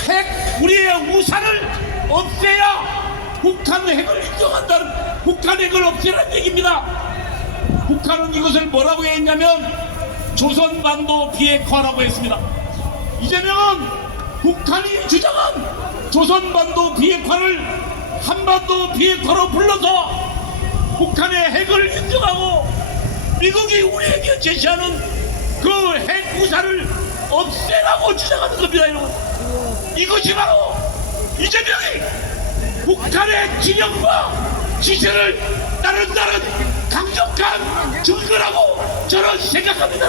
핵, 우리의 우산을 없애야 북한 핵을 인정한다는, 북한 핵을 없애라는 얘기입니다. 북한은 이것을 뭐라고 했냐면 조선반도 비핵화라고 했습니다. 이재명은 북한이 주장한 조선반도 비핵화를 한반도 비핵화로 불러서 북한의 핵을 인정하고 미국이 우리에게 제시하는 그 핵 우산을 없애라고 주장하는 겁니다. 여러분, 이것이 바로 이재명이 북한의 진영과 지시를 따른다는 강력한 증거라고 저는 생각합니다.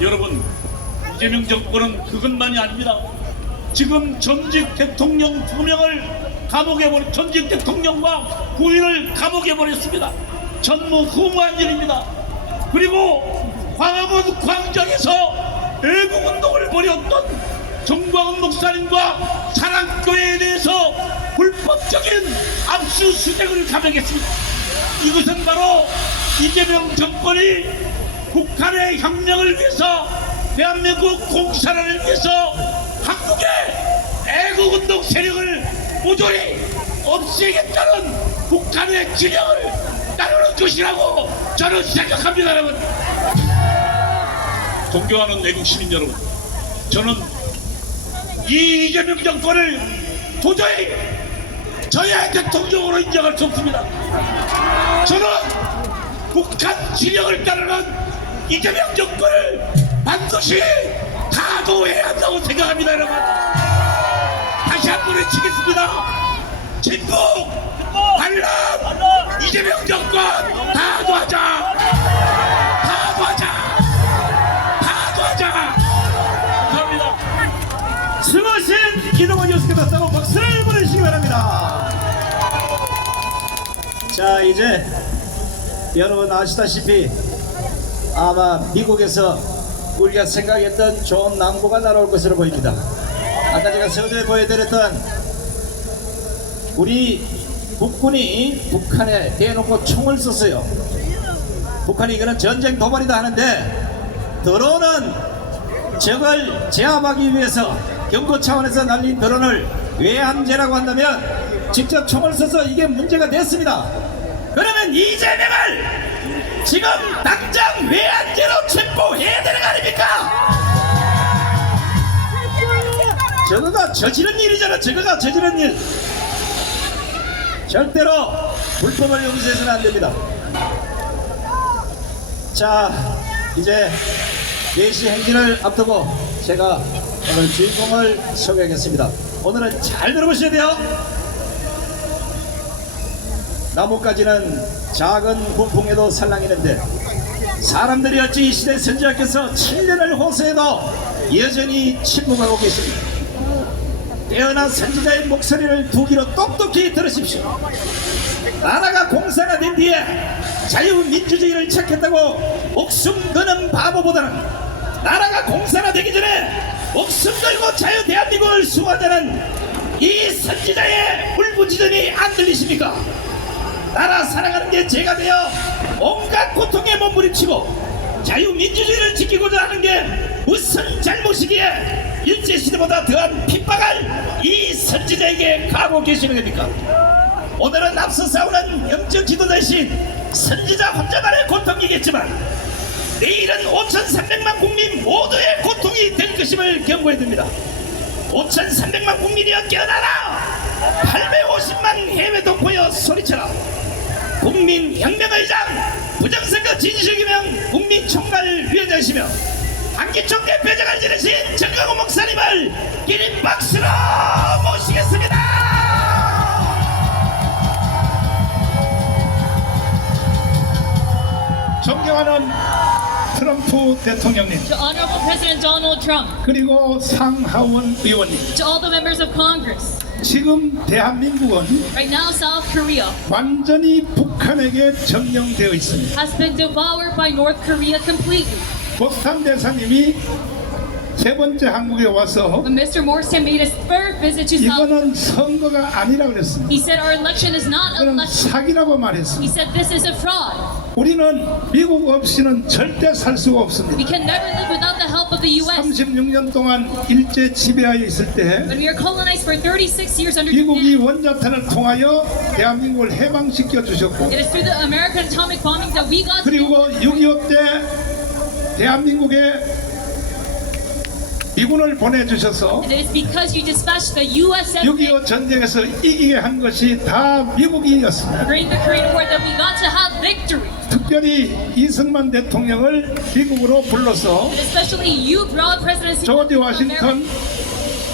여러분, 이재명 정권은 그것만이 아닙니다. 지금 전직 대통령 2명을 감옥에 보내, 전직 대통령과 부인을 감옥에 보냈습니다. 전무후무한 일입니다. 그리고 광화문 광장에서 애국운동을 벌였던 정광훈 목사님과 사랑교회에 대해서 불법적인 압수수색을 감행했습니다. 이것은 바로 이재명 정권이 북한의 혁명을 위해서, 대한민국 공산화를 위해서 한국의 애국운동 세력을 모조리 없애겠다는 북한의 진영을 따르는 것이라고 저는 생각합니다. 여러분, 존경하는 애국 시민 여러분, 저는 이 이재명 정권을 도저히 저의 대통령으로 인정할 수 없습니다. 저는 북한 진영을 따르는 이재명 정권을 반드시 타도해야 한다고 생각합니다. 여러분, 다시 한 번 외치겠습니다. 진북 반란 이재명 정권 타도하자, 타도하자, 타도하자. 감사합니다. 수고하신 기동원 교수께서 따로 박수를 보내주시기 바랍니다. 자, 이제 여러분 아시다시피 아마 미국에서 우리가 생각했던 좋은 낭보가 날아올 것으로 보입니다. 아까 제가 서두에 보여드렸던 우리 북군이 북한에 대놓고 총을 쏘어요. 북한이 이거는 전쟁 도발이다 하는데, 드론은 적을 제압하기 위해서 경고 차원에서 날린 드론을 외함제라고 한다면 직접 총을 쏘서 이게 문제가 됐습니다. 그러면 이재명을 지금 당장 외환죄로 체포해야 되는 거 아닙니까? 저거가 저지른 일이잖아. 저거가 저지른 일. 절대로 불법을 용서해서는 안 됩니다. 자, 이제 4시 행진을 앞두고 제가 오늘 주인공을 소개하겠습니다. 오늘은 잘 들어보셔야 돼요. 나뭇가지는 작은 훈풍에도 살랑이는데 사람들이 어찌 이 시대 선지자께서 7년을 호소해도 여전히 침묵하고 계십니다. 태어난 선지자의 목소리를 두 귀로 똑똑히 들으십시오. 나라가 공산화된 뒤에 자유민주주의를 찾겠다고 목숨 거는 바보보다는 나라가 공산화되기 전에 목숨 걸고 자유 대한민국을 수호하자는 이 선지자의 울부짖음이 안 들리십니까? 나라 사랑하는 게 죄가 되어 온갖 고통에 몸부림치고 자유민주주의를 지키고자 하는 게 무슨 잘못이기에 일제시대보다 더한 핍박을 이 선지자에게 가하고 계시는 겁니까? 오늘은 앞서 싸우는 영적 지도자이신 선지자 혼자만의 고통이겠지만 내일은 5,300만 국민 모두의 고통이 될 것임을 경고해둡니다. 5,300만 국민이여 깨어나라! 850만 해외 동포여 소리쳐라! 국민혁명의장 부정선거 진실규명 국민총괄위원장이시며 한기총 대표장을 지내신 정강호 목사님을 기린 박수로 모시겠습니다. 존경하는 트럼프 트럼프 대통령님, to Honorable President Donald Trump, 그리고 상하원 의원님, to all the members of Congress. 지금 대한민국은 Right now, South Korea 완전히 북한에게 점령되어 있습니다. has been devoured by North Korea completely. 보스탄 대사님이 세 번째 한국에 와서 When Mr. Morrison made his third visit to South Korea, 이거는 선거가 아니라 그랬습니다. he said our election is not an 이거는 election. 사기라고 He 말했습니다. said this is a fraud. 우리는 미국 없이는 절대 살 수가 We 없습니다. can never live without the help of the U.S. 36년 동안 일제 지배하에 있을 때 When we were colonized for 36 years under Japan, 미국이 원자탄을 통하여 대한민국을 해방시켜 주셨고, it is through the American atomic bombing that we got. 그리고 6.25 때 대한민국에 미군을 보내주셔서 And it is because you dispatched the U.S. 6.25 전쟁에서 이기게 한 것이 다 미국이었습니다. during the Korean War that we got to have victory. 특별히 이승만 대통령을 미국으로 불러서 And especially you brought President 조지 와싱턴,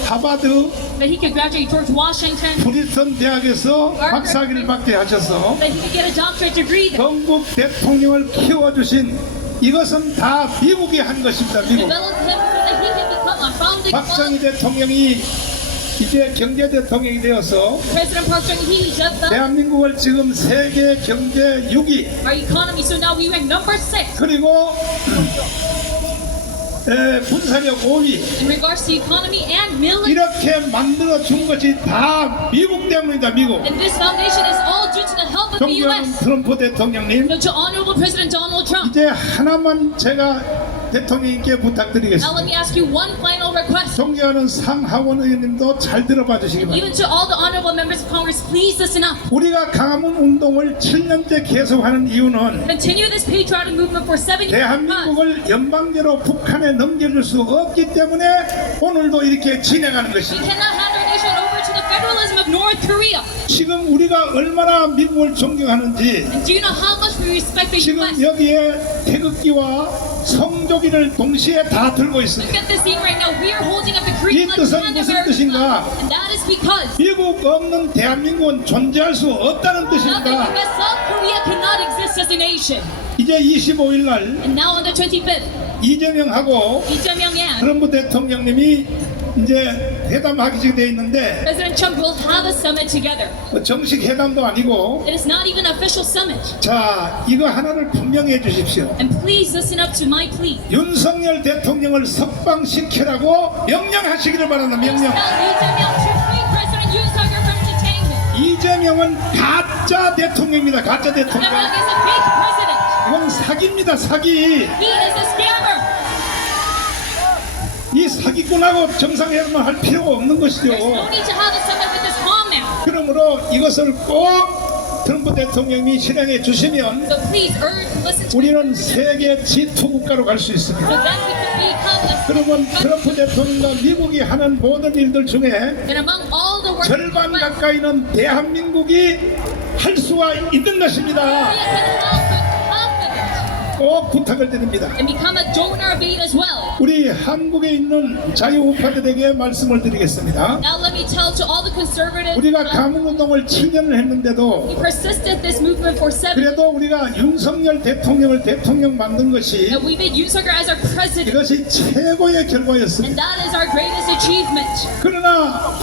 하버드, that he could graduate George Washington, 프린스턴 대학에서 박사학위를 받게 하셔서 that he could get a doctorate degree there. 건국 대통령을 키워주신 이것은 다 미국이 한 것입니다. 미국. Developed him so that he could become a founding 박정희 father. 대통령이 이제 경제 대통령이 되어서 President Park Chung-hee developed 대한민국을 지금 세계 경제 6위, our economy, so now we rank number 6 그리고 군사력 5위, in regards to economy and military. 이렇게 만들어 준 것이 다 미국 때문이다. 미국. And this foundation is all due to the help of the 존경하는 U.S. 트럼프 대통령님, So to Honorable President Donald Trump, 이제 하나만 제가 대통령님께 now 부탁드리겠습니다. let me ask you one final request. 존경하는 상하원 의원님도 잘 들어봐 주시기 바랍니다. Even to all the honorable members of Congress, please listen up. 우리가 강화문 운동을 7년째 계속하는 이유는 Continue this patriotic movement for 7 years. 대한민국을 연방제로 북한에 넘겨줄 수 없기 때문에 오늘도 이렇게 진행하는 We 것입니다. cannot hand our nation over to the federalism of North Korea. 지금 우리가 얼마나 미국을 존경하는지, And do you know how much we respect the 지금 U.S.? 여기에 태극기와 성조기를 동시에 다 들고 있습니다. Look at this scene right now. We are holding up the 이 Korean flag 뜻은 and the 무슨 American 뜻인가? flag. And that is because 미국 없는 대한민국은 존재할 수 없다는 without the 뜻입니다. U.S., South Korea cannot exist as a nation. 이제 25일 날 And now on the 25th, 이재명하고 Lee Jae-myung and 트럼프 대통령님이 이제 회담하기로 되어 있는데, President Trump will have a summit together. 정식 회담도 아니고, It is not even an official summit. 자, 이거 하나를 분명히 해주십시오. And please listen up to my plea. 윤석열 대통령을 석방시키라고 명령하시기를 바란다. 명령. Tell Lee Jae-myung to free President Yoon Suk-yeol from detainment. 이재명은 가짜 대통령입니다. 가짜 대통령. Jae-myung is a fake president. 이건 사기입니다. 사기. He is a scammer. 이 사기꾼하고 정상회담을 할 필요가 없는 것이죠. There's no need to have a summit with this calm man. 그러므로 이것을 꼭 트럼프 대통령이 실행해 주시면 So please listen to me. 우리는 세계 G2 국가로 갈 수 있습니다. So then we can become a 그러면 트럼프 대통령과 미국이 하는 모든 일들 중에 And among all the work 절반 가까이는 대한민국이 할 수가 있는 것입니다. Korea can help with 꼭 부탁을 드립니다. and become a donor of aid as well. 우리 한국에 있는 자유우파들에게 말씀을 드리겠습니다. Now let me tell to all the conservatives, 우리가 강운운동을 7년을 we 했는데도 persisted this movement for 7 years. 그래도 우리가 윤석열 대통령을 대통령 만든 것이 And we made Yoon Suk-yeol as our president. 이것이 최고의 결과였습니다. And that is our greatest achievement. 그러나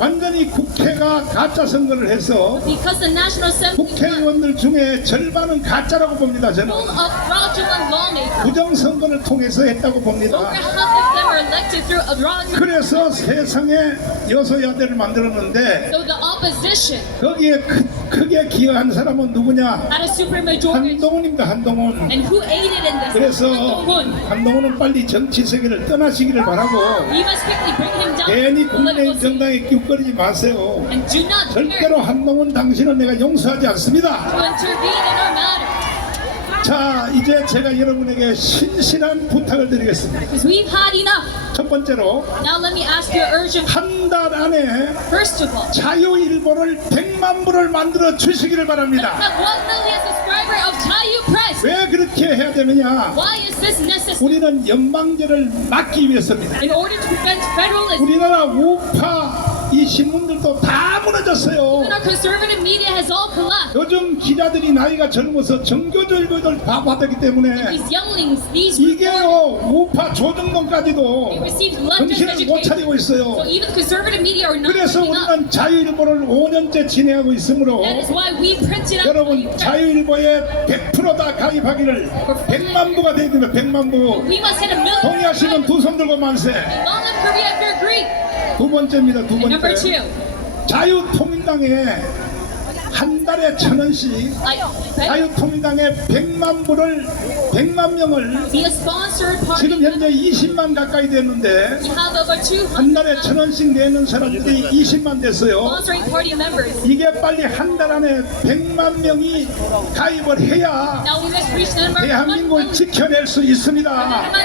완전히 국회가 가짜 선거를 해서 Because the National Assembly was 국회의원들 중에 절반은 가짜라고 봅니다. 저는 full of fraudulent lawmakers. 부정선거를 통해서 했다고 Over 봅니다. half of them are elected through a fraudulent. 그래서 세상에 여소야대를 만들었는데 So the opposition 거기에 크게 기여한 사람은 누구냐? had a supermajority. 한동훈입니다. 한동훈. And who aided in this? 그래서 Hanong-hoon. 한동훈은 빨리 정치 세계를 떠나시기를 바라고 We must quickly bring him down. 괜히 from the political 국민의힘 scene. 정당에 끼웃거리지 마세요. And do not dare 절대로 한동훈 당신은 내가 용서하지 않습니다. to intervene in our matter. 자, 이제 제가 여러분에게 신실한 부탁을 드리겠습니다. Because we've had enough. 첫 번째로 Now let me ask you urgent. 한 달 안에 First of all, 자유일보를 100만 부를 만들어 주시기를 바랍니다. have 1 million subscriber of Tayu Press. 왜 그렇게 해야 되느냐? Why is this necessary? 우리는 연방제를 막기 위해서입니다. In order to prevent federalism. 우리나라 우파 이 신문들도 다 무너졌어요. Even our conservative media has all collapsed. 요즘 기자들이 나이가 젊어서 정교절거들 다 받았기 때문에 These younglings, these 이게요 우파 조정론까지도 they received leftist 정신을 못 차리고 education. 있어요. So even the conservative media are not 그래서 waking up. 우리는 자유일보를 5년째 진행하고 있으므로 That is why we printed out. 여러분 자유일보에 100%다 가입하기를 100만 부가 되야 됩니다. 100만 부 We must hit a million. 동의하시면 두 손 들고 만세. Long live Korea if you agree. 두 번째입니다. 두 And number 번째 2, 자유통일당에 한 달에 1,000원씩 자유통일당에 100만 명을 be a sponsored party. 지금 현재 20만 가까이 됐는데 We have over 200 한 달에 1,000원씩 내는 사람들이 20만 됐어요. sponsoring party members. 이게 빨리 한 달 안에 100만 명이 가입을 해야 Now we must reach the number of 1 대한민국을 million 지켜낼 수 있습니다.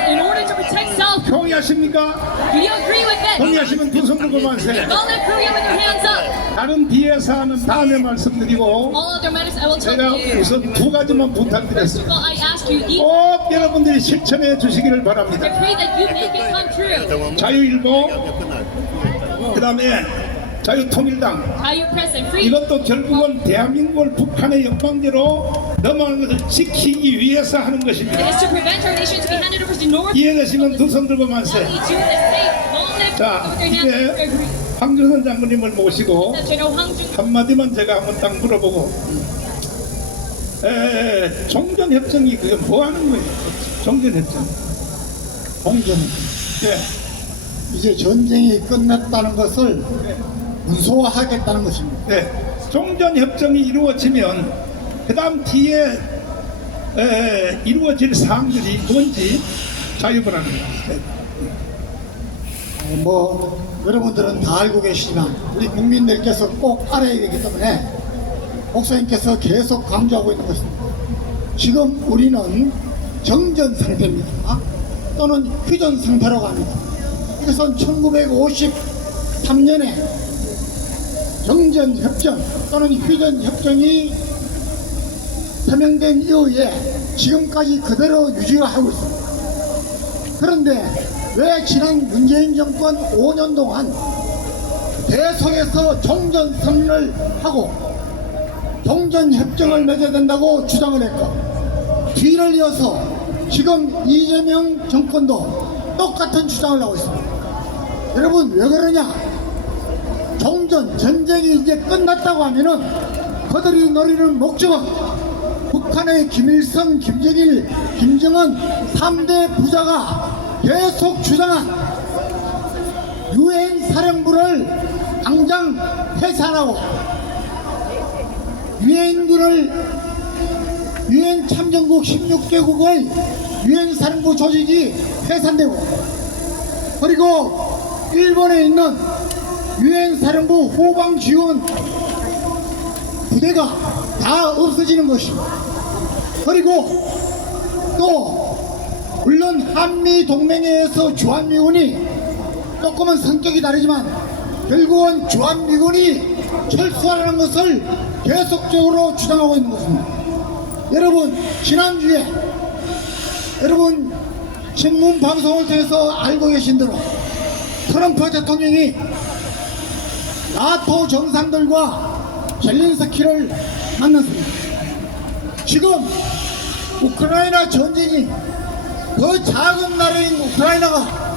in order to protect South Korea. 동의하십니까? Do you agree with this? 동의하시면 두 손 들고 만세. Long live Korea with your hands up. 다른 뒤에 사안은 다음에 말씀드리고 All other matters I will tell 제가 you. 우선 두 가지만 부탁드렸습니다. Well, I ask you, each 꼭 여러분들이 실천해 주시기를 I 바랍니다. pray that you make it come true. 자유일보, 그 다음에 자유통일당, How you press and free. 이것도 결국은 대한민국을 북한의 역방제로 넘어가는 것을 지키기 위해서 하는 It 것입니다. is to prevent our nation to be handed over to North. 이해되시면 두 손 들고 Now 만세. we do this safe. Long live 자, with your hands 이제 up. 황준선 장군님을 모시고 General Hwang Jun. 한마디만 제가 한번 딱 물어보고 종전협정이 그게 뭐 하는 거예요? 종전협정. 공전 네. 이제 전쟁이 끝났다는 것을 문서화하겠다는 것입니다. 네. 종전협정이 이루어지면 그 다음 뒤에 이루어질 사항들이 뭔지 자유분하는 거예요. 뭐 여러분들은 다 알고 계시지만 우리 국민들께서 꼭 알아야 되기 때문에 목사님께서 계속 강조하고 있는 것입니다. 지금 우리는 정전 상태입니다. 또는 휴전 상태라고 합니다. 이것은 1953년에 정전협정 또는 휴전협정이 서명된 이후에 지금까지 그대로 유지를 하고 있습니다. 그런데 왜 지난 문재인 정권 5년 동안 계속해서 종전선언을 하고 종전협정을 맺어야 된다고 주장을 했고 뒤를 이어서 지금 이재명 정권도 똑같은 주장을 하고 있습니다. 여러분 왜 그러냐? 전쟁이 이제 끝났다고 하면은 그들이 노리는 목적은 북한의 김일성, 김정일, 김정은 3대 부자가 계속 주장한 유엔 사령부를 당장 해산하고 유엔 참전국 16개국의 유엔 사령부 조직이 해산되고 그리고 일본에 있는 유엔 사령부 후방 지원 부대가 다 없어지는 것입니다. 그리고 또 물론 한미 동맹에서 주한미군이 조금은 성격이 다르지만 결국은 주한미군이 철수하라는 것을 계속적으로 주장하고 있는 것입니다. 여러분 지난주에 여러분 신문 방송을 통해서 알고 계신 대로 트럼프 대통령이 나토 정상들과 젤렌스키를 만났습니다. 지금 우크라이나 전쟁이 그 작은 나라인 우크라이나가